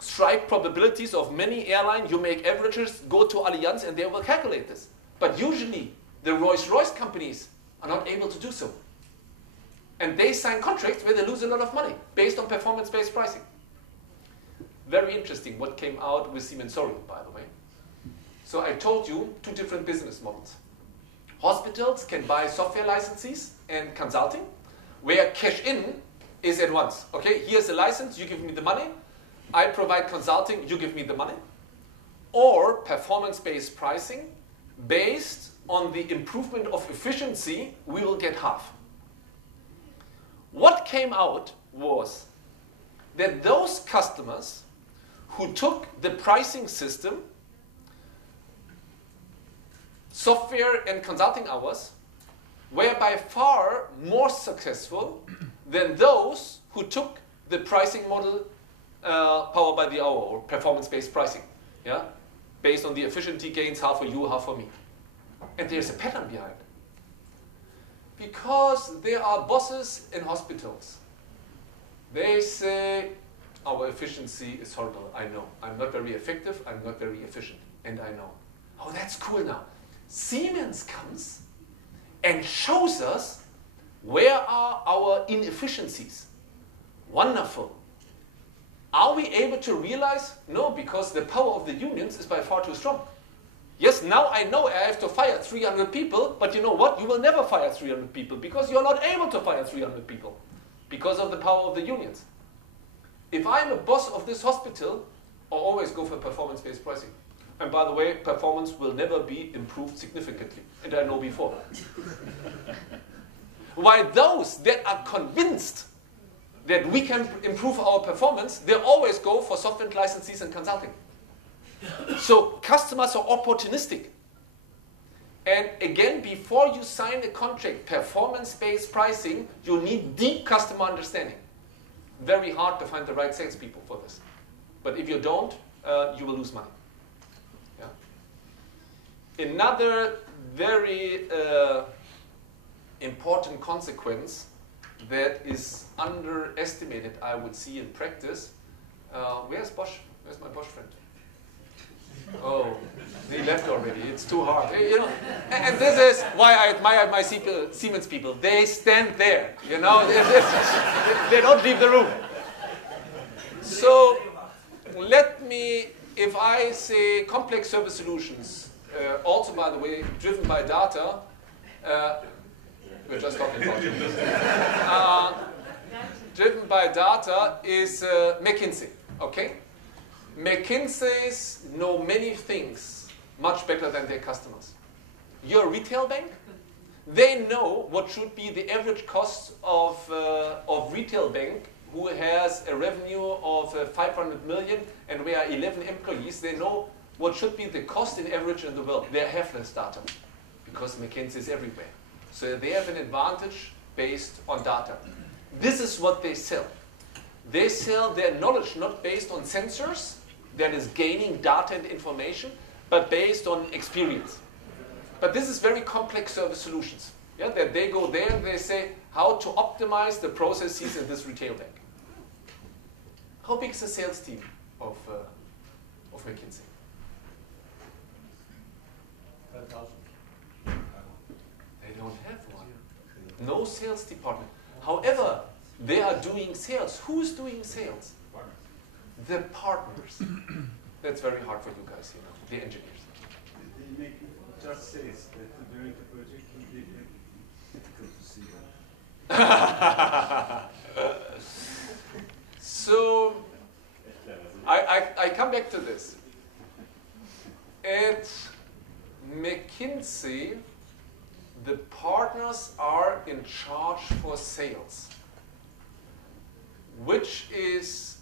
strike probabilities of many airlines. You make averages, go to Allianz, and they will calculate this. But usually, the Rolls-Royce companies are not able to do so. And they sign contracts where they lose a lot of money based on performance-based pricing. Very interesting what came out with Siemens Sorin, by the way. So I told you two different business models. Hospitals can buy software licenses and consulting, where cash-in is at once. Okay, here's a license, you give me the money. I provide consulting, you give me the money. Or performance-based pricing, based on the improvement of efficiency, we will get half. What came out was that those customers who took the pricing system, software and consulting hours, were by far more successful than those who took the pricing model power by the hour or performance-based pricing, yeah, based on the efficiency gains, half for you, half for me. And there's a pattern behind. Because there are bosses in hospitals. They say, our efficiency is horrible. I know. I'm not very effective. I'm not very efficient. And I know. Oh, that's cool now. Siemens comes and shows us where are our inefficiencies. Wonderful. Are we able to realize? No, because the power of the unions is by far too strong. Yes, now I know I have to fire 300 people, but you know what? You will never fire 300 people because you're not able to fire 300 people because of the power of the unions. If I'm a boss of this hospital, I'll always go for performance-based pricing. And by the way, performance will never be improved significantly, and I know before. While those that are convinced that we can improve our performance, they always go for software licenses and consulting. So customers are opportunistic. And again, before you sign a contract, performance-based pricing, you need deep customer understanding. Very hard to find the right salespeople for this. But if you don't, you will lose money. Yeah? Another very important consequence that is underestimated, I would see in practice. Where's Bosch? Where's my Bosch friend? Oh, he left already. It's too hard. You know, and this is why I admire my Siemens people. They stand there. You know, they don't leave the room. So let me, if I say complex service solutions, also by the way, driven by data. We're just talking about it. Driven by data is McKinsey. Okay. McKinseys know many things much better than their customers. You're a retail bank. They know what should be the average cost of retail bank who has a revenue of 500 million and we are 11 employees. They know what should be the cost in average in the world. They have this data because McKinsey is everywhere. So they have an advantage based on data. This is what they sell. They sell their knowledge not based on sensors, that is gaining data and information, but based on experience. But this is very complex service solutions. Yeah, that they go there and they say how to optimize the processes in this retail bank. How big is the sales team of McKinsey? 10,000. They don't have one. No sales department. However, they are doing sales. Who's doing sales? The partners. That's very hard for you guys, you know, the engineers. They make just sales that during the project will be difficult to see them. So, I come back to this. At McKinsey, the partners are in charge for sales, which is,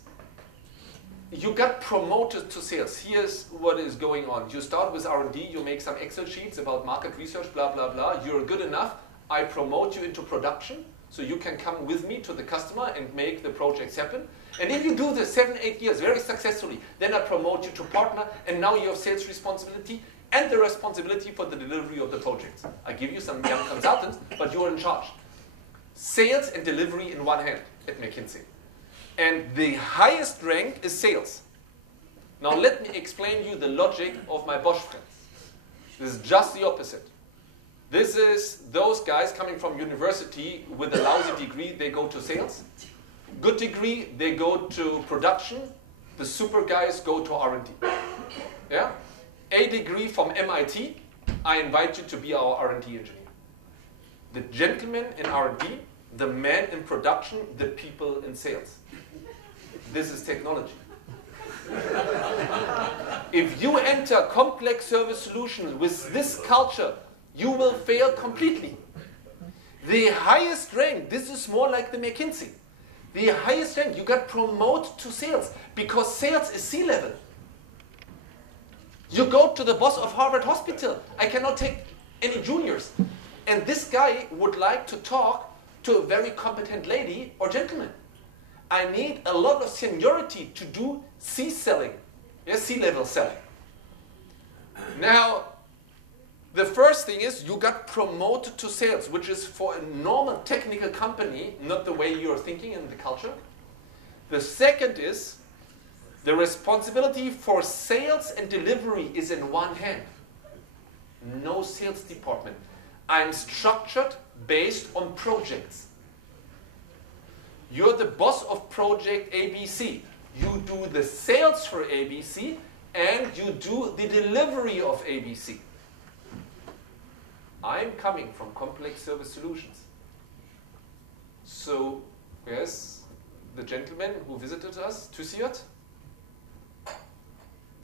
you got promoted to sales. Here's what is going on. You start with R&D, you make some Excel sheets about market research, blah, blah, blah. You're good enough. I promote you into production, so you can come with me to the customer and make the projects happen. And if you do this 7-8 years very successfully, then I promote you to partner, and now you have sales responsibility and the responsibility for the delivery of the projects. I give you some young consultants, but you're in charge. Sales and delivery in one hand at McKinsey. And the highest rank is sales. Now let me explain you the logic of my Bosch friends. This is just the opposite. This is those guys coming from university with a lousy degree, they go to sales. Good degree, they go to production. The super guys go to R&D. Yeah? A degree from MIT, I invite you to be our R&D engineer. The gentleman in R&D, the man in production, the people in sales. This is technology. If you enter complex service solutions with this culture, you will fail completely. The highest rank, this is more like the McKinsey. The highest rank, you got promoted to sales because sales is C-level. You go to the boss of Harvard Hospital. I cannot take any juniors. And this guy would like to talk to a very competent lady or gentleman. I need a lot of seniority to do C-selling, yes, C-level selling. Now, the first thing is you got promoted to sales, which is for a normal technical company, not the way you're thinking in the culture. The second is the responsibility for sales and delivery is in one hand. No sales department. I'm structured based on projects. You're the boss of project ABC. You do the sales for ABC and you do the delivery of ABC. I'm coming from complex service solutions. So, yes, the gentleman who visited us, TÜSİAD,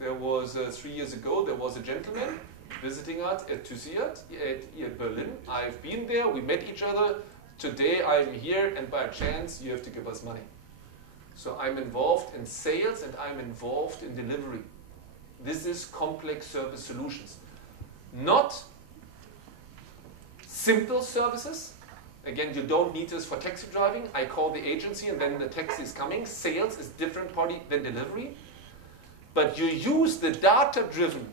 there was 3 years ago, there was a gentleman visiting us at TÜSİAD at Berlin. I've been there, we met each other. Today I'm here and by chance you have to give us money. So I'm involved in sales and I'm involved in delivery. This is complex service solutions. Not simple services. Again, you don't need this for taxi driving. I call the agency and then the taxi is coming. Sales is different party than delivery. But you use the data-driven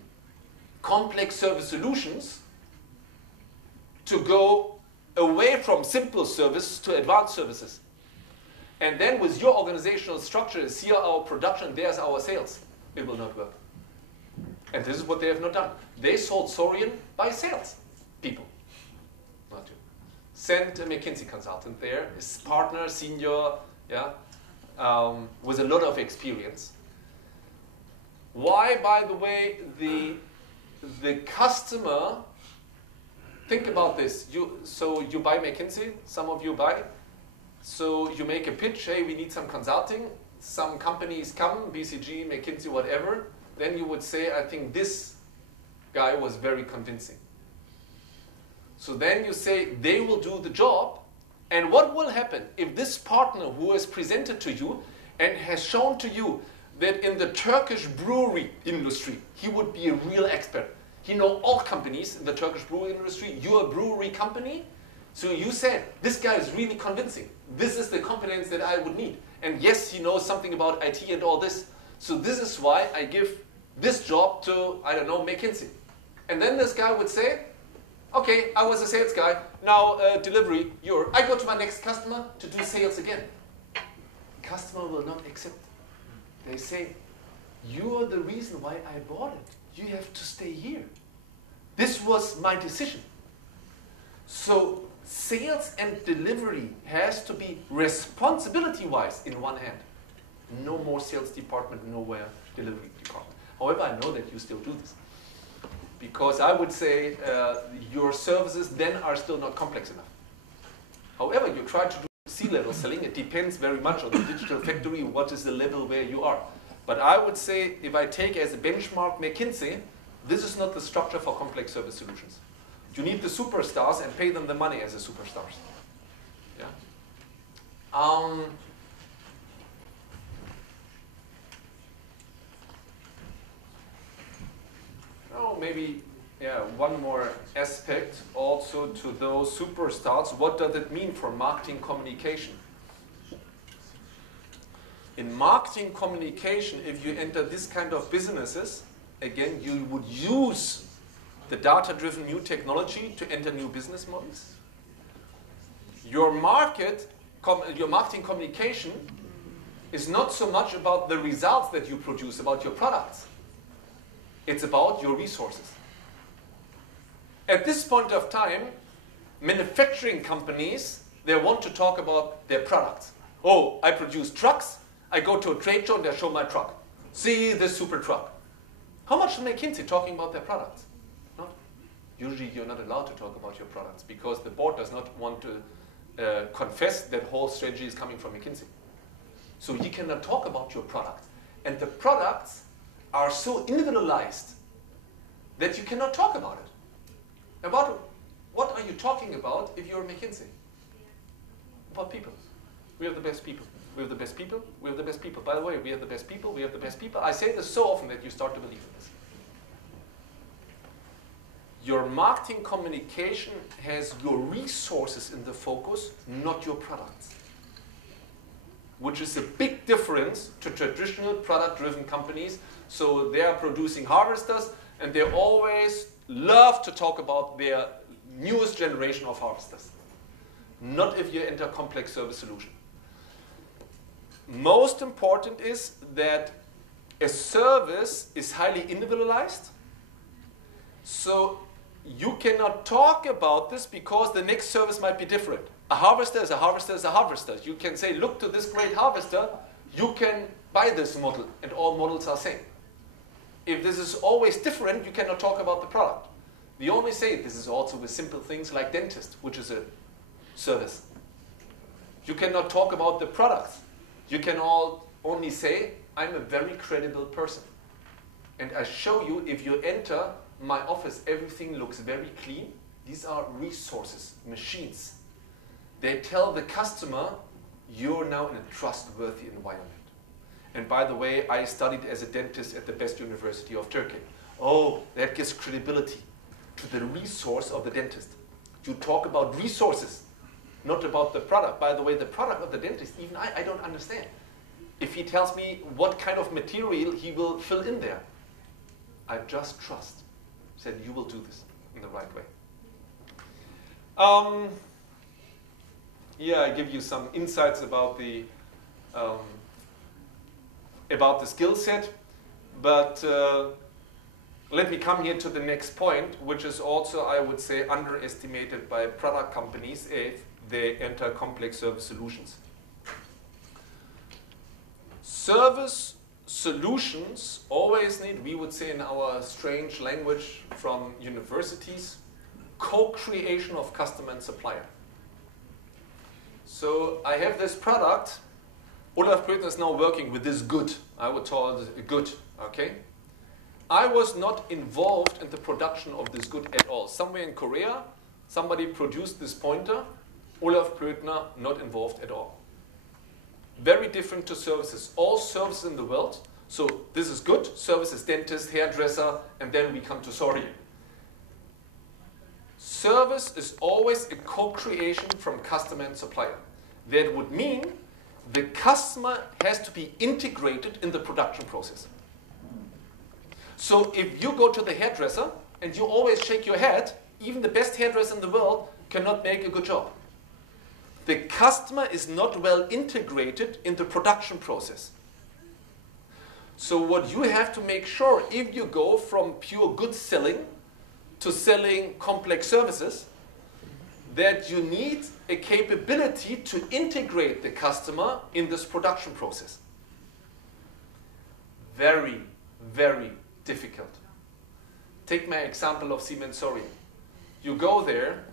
complex service solutions to go away from simple services to advanced services. And then with your organizational structure, here our production, there's our sales. It will not work. And this is what they have not done. They sold Sorian by sales people. Not you. Sent a McKinsey consultant there, his partner, senior, yeah, with a lot of experience. Why, by the way, the customer, think about this. So you buy McKinsey, some of you buy. So you make a pitch, hey, we need some consulting. Some companies come, BCG, McKinsey, whatever. Then you would say, I think this guy was very convincing. So then you say, they will do the job. And what will happen if this partner who has presented to you and has shown to you that in the Turkish brewery industry, he would be a real expert. He knows all companies in the Turkish brewery industry. You're a brewery company. So you said, this guy is really convincing. This is the competence that I would need. And yes, he knows something about IT and all this. So this is why I give this job to, I don't know, McKinsey. And then this guy would say, okay, I was a sales guy. Now delivery, I go to my next customer to do sales again. Customer will not accept. They say, you are the reason why I bought it. You have to stay here. This was my decision. So sales and delivery has to be responsibility-wise in one hand. No more sales department, nowhere delivery department. However, I know that you still do this. Because I would say your services then are still not complex enough. However, you try to do C-level selling. It depends very much on the digital factory, what is the level where you are. But I would say, if I take as a benchmark McKinsey, this is not the structure for complex service solutions. You need the superstars and pay them the money as the superstars. Yeah. Oh, maybe one more aspect also to those superstars. What does it mean for marketing communication? In marketing communication, if you enter this kind of businesses, again, you would use the data-driven new technology to enter new business models. Your marketing communication is not so much about the results that you produce, about your products. It's about your resources. At this point of time, manufacturing companies, they want to talk about their products. Oh, I produce trucks. I go to a trade show and they show my truck. See this super truck. How much is McKinsey talking about their products? Not. Usually you're not allowed to talk about your products because the board does not want to confess that whole strategy is coming from McKinsey. So you cannot talk about your products. And the products are so individualized that you cannot talk about it. About what are you talking about if you're McKinsey? About people. We have the best people. We have the best people. We have the best people. By the way, we have the best people. We have the best people. I say this so often that you start to believe in this. Your marketing communication has your resources in the focus, not your products. Which is a big difference to traditional product-driven companies. So they are producing harvesters and they always love to talk about their newest generation of harvesters. Not if you enter complex service solution. Most important is that a service is highly individualized. So you cannot talk about this because the next service might be different. A harvester is a harvester is a harvester. You can say, look to this great harvester, you can buy this model, and all models are same. If this is always different, you cannot talk about the product. We only say this is also with simple things like dentist, which is a service. You cannot talk about the products. You can only say, I'm a very credible person. And I show you, if you enter my office, everything looks very clean. These are resources, machines. They tell the customer, you're now in a trustworthy environment. And by the way, I studied as a dentist at the best university of Turkey. Oh, that gives credibility to the resource of the dentist. You talk about resources, not about the product. By the way, the product of the dentist, even I don't understand. If he tells me what kind of material he will fill in there, I just trust. Said, you will do this in the right way. I give you some insights about the skill set, but let me come here to the next point, which is also, I would say, underestimated by product companies if they enter complex service solutions. Service solutions always need, we would say in our strange language from universities, co-creation of customer and supplier. So I have this product. Olaf Plötner is now working with this good. I would call it a good, okay? I was not involved in the production of this good at all. Somewhere in Korea, somebody produced this pointer. Olaf Plötner not involved at all. Very different to services. All services in the world. So this is good. Services, dentist, hairdresser, and then we come to Sorry. Service is always a co-creation from customer and supplier. That would mean the customer has to be integrated in the production process. So if you go to the hairdresser and you always shake your head, even the best hairdresser in the world cannot make a good job. The customer is not well integrated in the production process. So what you have to make sure, if you go from pure goods selling to selling complex services, that you need a capability to integrate the customer in this production process. Very, very difficult. Take my example of Siemens Sorry. You go there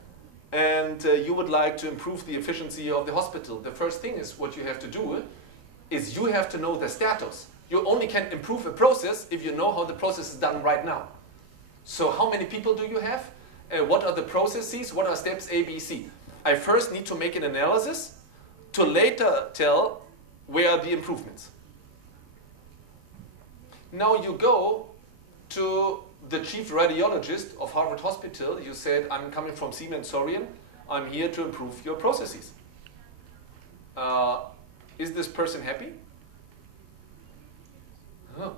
and you would like to improve the efficiency of the hospital. The first thing is what you have to do is you have to know the status. You only can improve a process if you know how the process is done right now. So how many people do you have? What are the processes? What are steps A, B, C? I first need to make an analysis to later tell where are the improvements. Now you go to the chief radiologist of Harvard Hospital. You said, I'm coming from Siemens Sorian. I'm here to improve your processes. Is this person happy? Oh.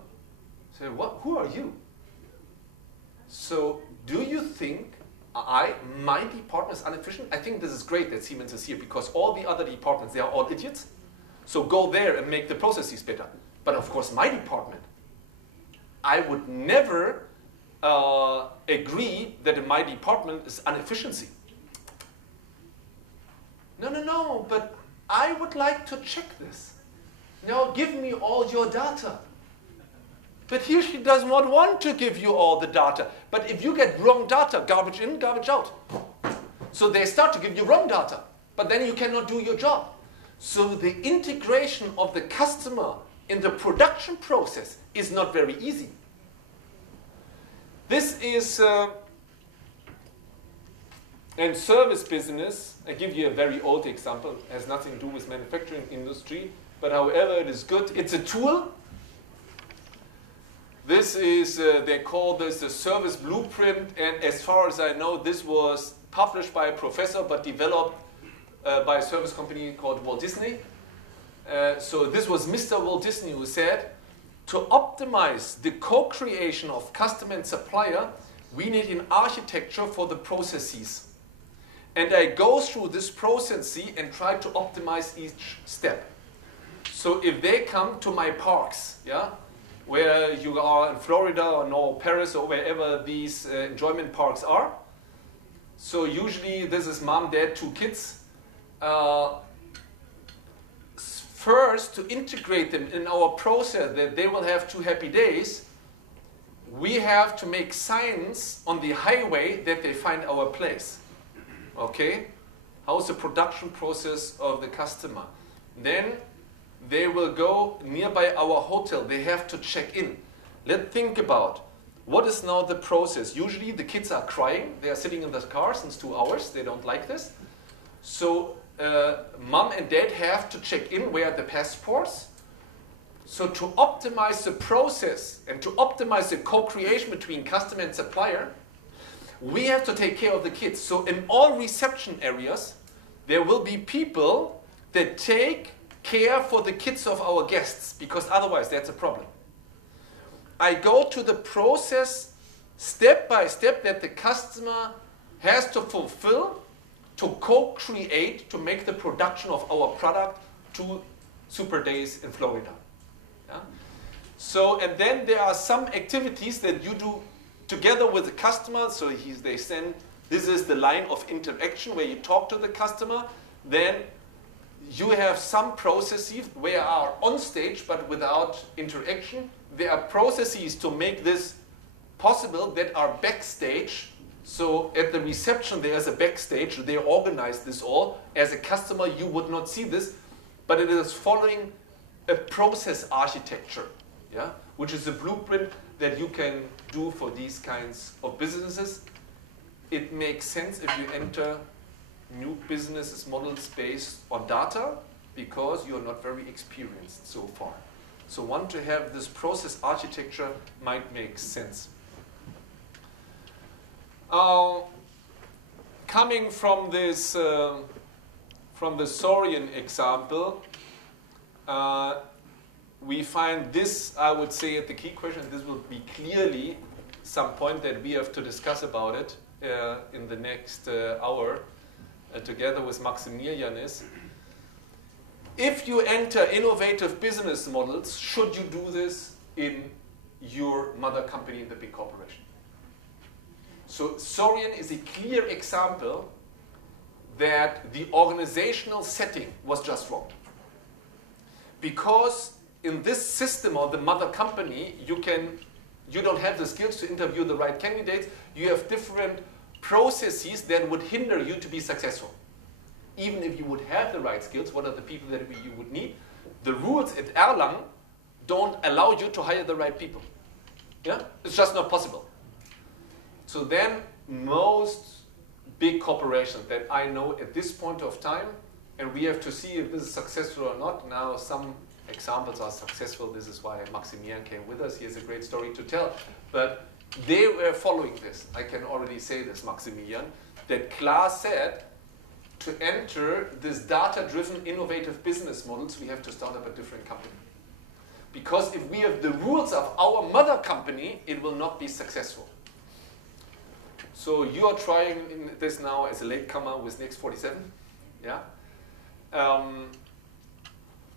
So what? Who are you? So do you think my department is inefficient? I think this is great that Siemens is here because all the other departments, they are all idiots. So go there and make the processes better. But of course, my department, I would never agree that in my department is inefficiency. No, but I would like to check this. Now give me all your data. But here she does not want to give you all the data. But if you get wrong data, garbage in, garbage out. So they start to give you wrong data. But then you cannot do your job. So the integration of the customer in the production process is not very easy. This is in service business. I give you a very old example. It has nothing to do with manufacturing industry. But however, it is good. It's a tool. This is, they call this the service blueprint, and as far as I know, this was published by a professor, but developed by a service company called Walt Disney. So this was Mr. Walt Disney who said, to optimize the co-creation of customer and supplier, we need an architecture for the processes. And I go through this process and try to optimize each step. So if they come to my parks, yeah, where you are in Florida or no, Paris or wherever these enjoyment parks are. So usually this is mom, dad, 2 kids. First, to integrate them in our process that they will have 2 happy days, we have to make signs on the highway that they find our place. Okay? How's the production process of the customer? Then they will go nearby our hotel. They have to check in. Let's think about what is now the process. Usually the kids are crying. They are sitting in the car since 2 hours. They don't like this. So mom and dad have to check in where are the passports. So to optimize the process and to optimize the co-creation between customer and supplier, we have to take care of the kids. So in all reception areas, there will be people that take care for the kids of our guests, because otherwise that's a problem. I go to the process step by step that the customer has to fulfill to co-create, to make the production of our product 2 super days in Florida. Yeah? So, and then there are some activities that you do together with the customer. So they send, this is the line of interaction where you talk to the customer. Then you have some processes where are on stage but without interaction. There are processes to make this possible that are backstage. So at the reception there's a backstage. They organize this all. As a customer you would not see this, but it is following a process architecture, yeah, which is a blueprint that you can do for these kinds of businesses. It makes sense if you enter new business models based on data because you're not very experienced so far. So one to have this process architecture might make sense. Coming from this from the Saurian example, we find this, I would say, at the key question. This will be clearly some point that we have to discuss about it in the next hour together with Maximilian is, if you enter innovative business models, should you do this in your mother company in the big corporation? So Saurian is a clear example that the organizational setting was just wrong. Because in this system of the mother company, you don't have the skills to interview the right candidates. You have different processes that would hinder you to be successful. Even if you would have the right skills, what are the people that you would need? The rules at Erlangen don't allow you to hire the right people. Yeah? It's just not possible. So then most big corporations that I know at this point of time, and we have to see if this is successful or not. Now some examples are successful. This is why Maximilian came with us. He has a great story to tell. But they were following this. I can already say this, Maximilian, that Klaas said, to enter this data-driven innovative business models, we have to start up a different company. Because if we have the rules of our mother company, it will not be successful. So you are trying this now as a latecomer with Next 47. Yeah.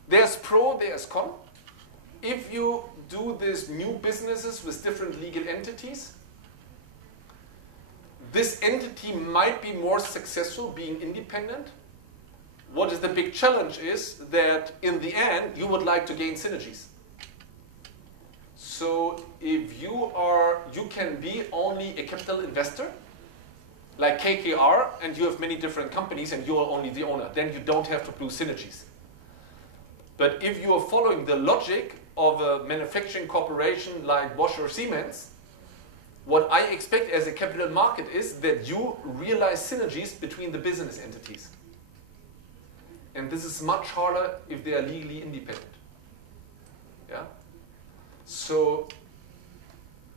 There's pro, there's con. If you do these new businesses with different legal entities, this entity might be more successful being independent. What is the big challenge is that in the end you would like to gain synergies. So if you can be only a capital investor, like KKR, and you have many different companies and you are only the owner, then you don't have to do synergies. But if you are following the logic of a manufacturing corporation like Bosch or Siemens, what I expect as a capital market is that you realize synergies between the business entities. And this is much harder if they are legally independent. Yeah? So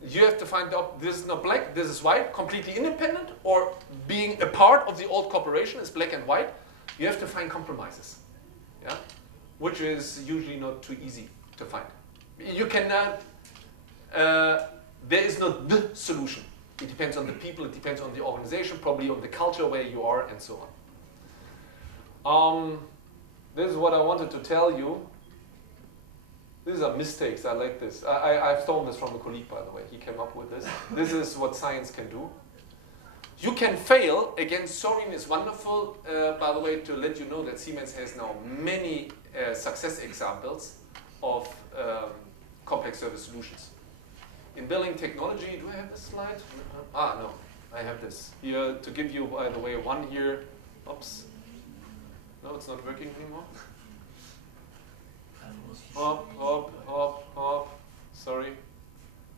you have to find out, this is not black, this is white, completely independent, or being a part of the old corporation is black and white. You have to find compromises, yeah? Which is usually not too easy to find. You cannot, there is no the solution. It depends on the people, it depends on the organization, probably on the culture where you are, and so on. This is what I wanted to tell you. These are mistakes, I like this. I've stolen this from a colleague, by the way. He came up with this. This is what science can do. You can fail. Again, Saurian is wonderful. By the way, to let you know that Siemens has now many success examples of complex service solutions. In building technology, do I have this slide? No, I have this. Here, to give you, by the way, one here. Oops. No, it's not working anymore. Hop. Sorry.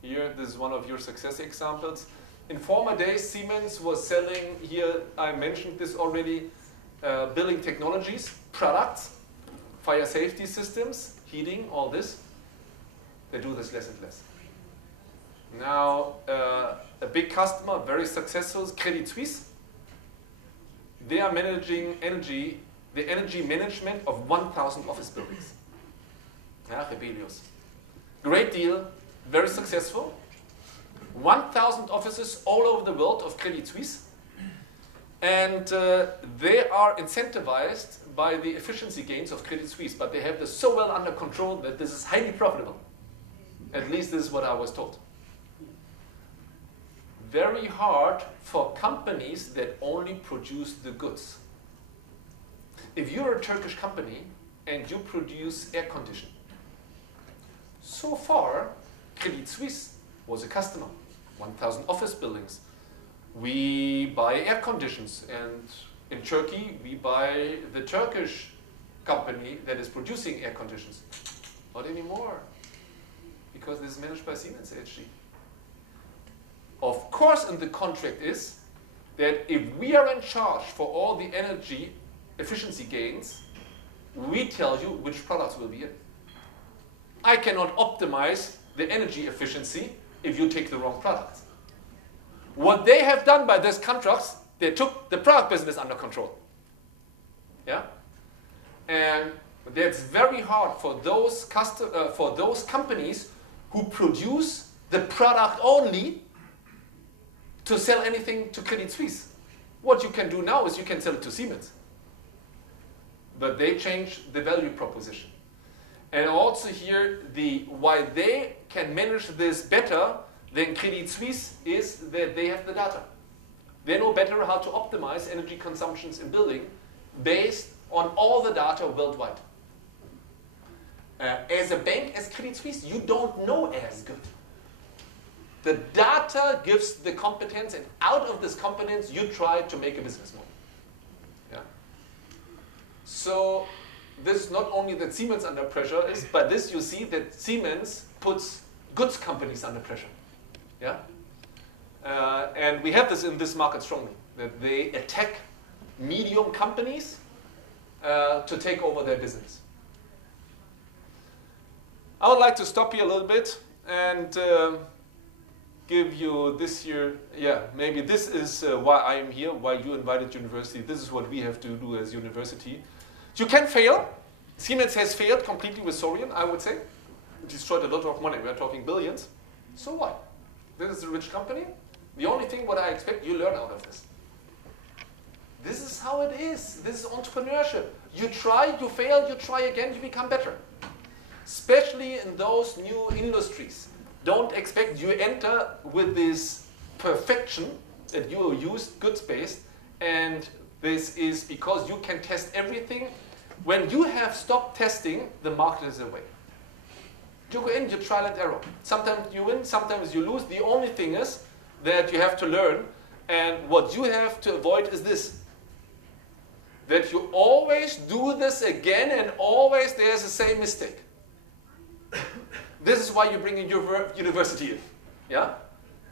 Here, this is one of your success examples. In former days, Siemens was selling, here I mentioned this already, building technologies, products, fire safety systems, heating, all this. They do this less and less. Now, a big customer, very successful, Credit Suisse. They are managing the energy management of 1,000 office buildings. Yeah, Rebellious. Great deal, very successful. 1,000 offices all over the world of Credit Suisse. And they are incentivized by the efficiency gains of Credit Suisse, but they have this so well under control that this is highly profitable. At least this is what I was told. very hard for companies that only produce the goods. If you're a Turkish company and you produce air conditioning, so far Credit Suisse was a customer, 1,000 office buildings. We buy air conditions, and in Turkey we buy the Turkish company that is producing air conditions. Not anymore, because this is managed by Siemens AG. Of course, in the contract is that if we are in charge for all the energy efficiency gains, we tell you which products will be in. I cannot optimize the energy efficiency if you take the wrong products. What they have done by these contracts, they took the product business under control. Yeah? And that's very hard for those companies who produce the product only to sell anything to Credit Suisse. What you can do now is you can sell it to Siemens. But they change the value proposition. And also here, why they can manage this better than Credit Suisse is that they have the data. They know better how to optimize energy consumptions in building based on all the data worldwide. As a bank, as Credit Suisse, you don't know as good. The data gives the competence, and out of this competence, you try to make a business model. Yeah. So this is not only that Siemens under pressure is, but this you see that Siemens puts goods companies under pressure. Yeah. And we have this in this market strongly, that they attack medium companies to take over their business. I would like to stop here a little bit and give you this here. Yeah, maybe this is why I am here, why you invited university. This is what we have to do as university. You can fail. Siemens has failed completely with Sorian, I would say. It destroyed a lot of money. We are talking billions. So what? This is a rich company. The only thing what I expect you learn out of this. This is how it is. This is entrepreneurship. You try, you fail, you try again, you become better. Especially in those new industries. Don't expect you enter with this perfection that you use goods-based, and this is because you can test everything. When you have stopped testing, the market is away. You go in, you trial and error. Sometimes you win, sometimes you lose. The only thing is that you have to learn, and what you have to avoid is this. That you always do this again, and always there's the same mistake. This is why you bring in your university in, yeah?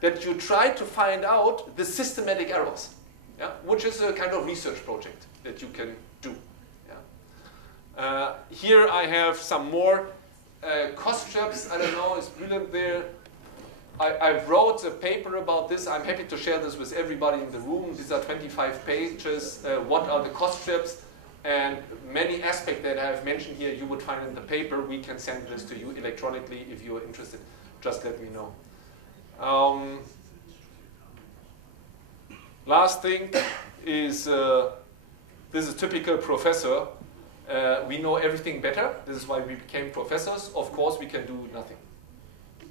That you try to find out the systematic errors, yeah? Which is a kind of research project that you can do. Yeah? Here I have some more cost traps. I don't know, is Bülent there? I wrote a paper about this. I'm happy to share this with everybody in the room. These are 25 pages. What are the cost traps? And many aspects that I have mentioned here you would find in the paper. We can send this to you electronically if you are interested. Just let me know. Last thing is, this is typical professor. We know everything better. This is why we became professors. Of course, we can do nothing.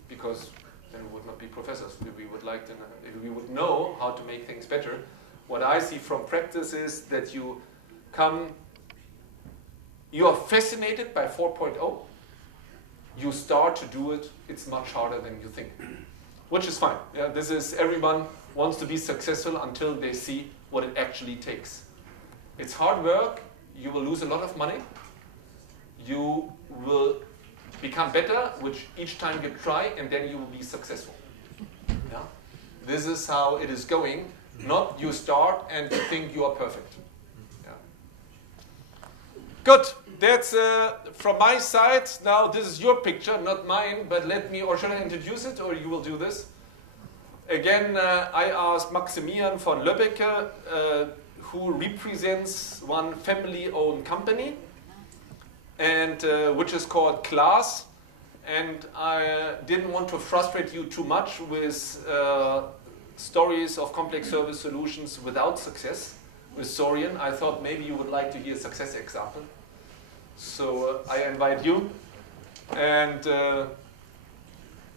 Because then we would not be professors. We would like to, if we would know how to make things better. What I see from practice is that you are fascinated by 4.0. You start to do it. It's much harder than you think, which is fine. Yeah, this is everyone wants to be successful until they see what it actually takes. It's hard work. You will lose a lot of money. You will become better, which each time you try, and then you will be successful. Yeah? This is how it is going. Not you start and you think you are perfect. Yeah. Good. That's from my side. Now this is your picture, not mine. But let me, or should I introduce it, or you will do this? Again, I asked Maximilian von Löbbecke, who represents one family-owned company, and which is called Class. And I didn't want to frustrate you too much with stories of complex service solutions without success with Sorian. I thought maybe you would like to hear a success example. So I invite you. And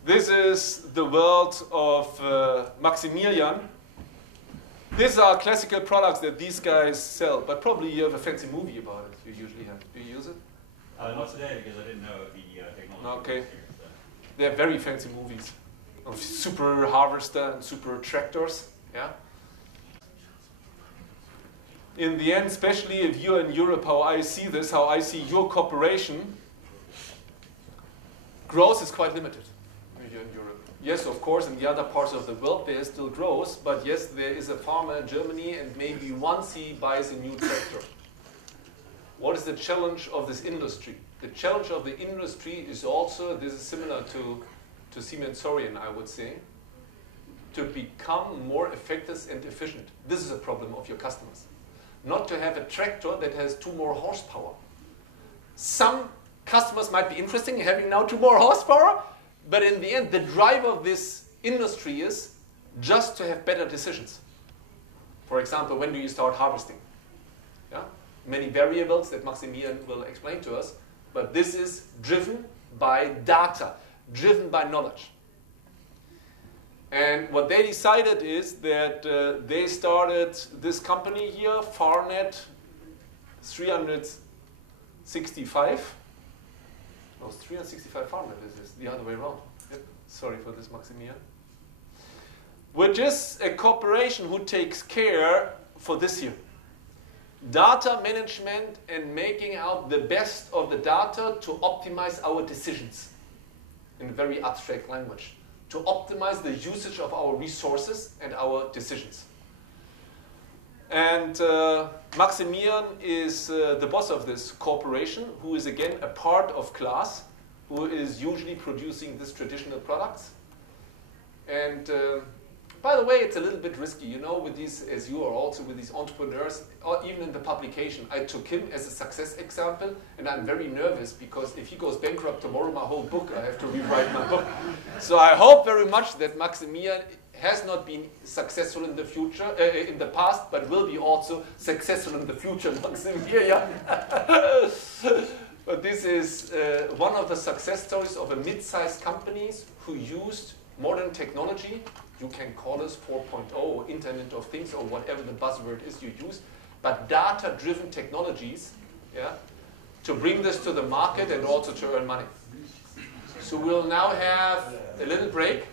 This is the world of Maximilian. These are classical products that these guys sell, but probably you have a fancy movie about it. You usually have. Do you use it? Not today, because I didn't know the technology. Okay. was here, so. They're very fancy movies of super harvester and super tractors. Yeah. In the end, especially if you're in Europe, how I see this, how I see your cooperation, growth is quite limited if you're in Europe. Yes, of course, in the other parts of the world there is still growth, but yes, there is a farmer in Germany and maybe once he buys a new tractor. What is the challenge of this industry? The challenge of the industry is also, this is similar to Siemens Sorian, I would say, to become more effective and efficient. This is a problem of your customers. Not to have a tractor that has 2 more horsepower. Some customers might be interested in having now 2 more horsepower, but in the end, the drive of this industry is just to have better decisions. For example, when do you start harvesting? Yeah? Many variables that Maximilian will explain to us, but this is driven by data, driven by knowledge. And what they decided is that they started this company here, Farnet 365. No, it's 365 Farnet, this is the other way around. Yep. Sorry for this, Maximilian. Which is a corporation who takes care for this here. Data management and making out the best of the data to optimize our decisions in very abstract language. To optimize the usage of our resources and our decisions. And Maximilian is the boss of this corporation, who is again a part of class, who is usually producing these traditional products. And by the way, it's a little bit risky, you know, with these, as you are also with these entrepreneurs, or even in the publication. I took him as a success example, and I'm very nervous because if he goes bankrupt tomorrow, my whole book, I have to rewrite my book. So I hope very much that Maximilian has not been successful in the future, in the past, but will be also successful in the future, Maximilian. But this is one of the success stories of a mid-sized companies who used modern technology. You can call us 4.0 or Internet of Things or whatever the buzzword is you use, but data-driven technologies, yeah, to bring this to the market and also to earn money. So we'll now have a little break.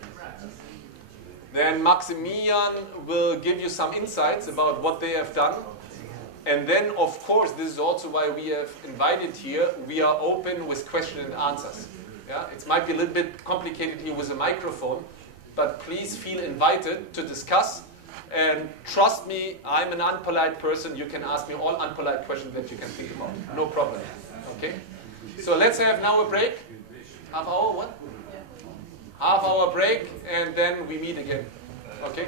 Then Maximilian will give you some insights about what they have done. And then, of course, this is also why we have invited here, we are open with questions and answers. Yeah? It might be a little bit complicated here with a microphone, but please feel invited to discuss. And trust me, I'm an unpolite person. You can ask me all unpolite questions that you can think about. No problem. Okay? So let's have now a break. Half hour, what? Half hour break, and then we meet again. Okay?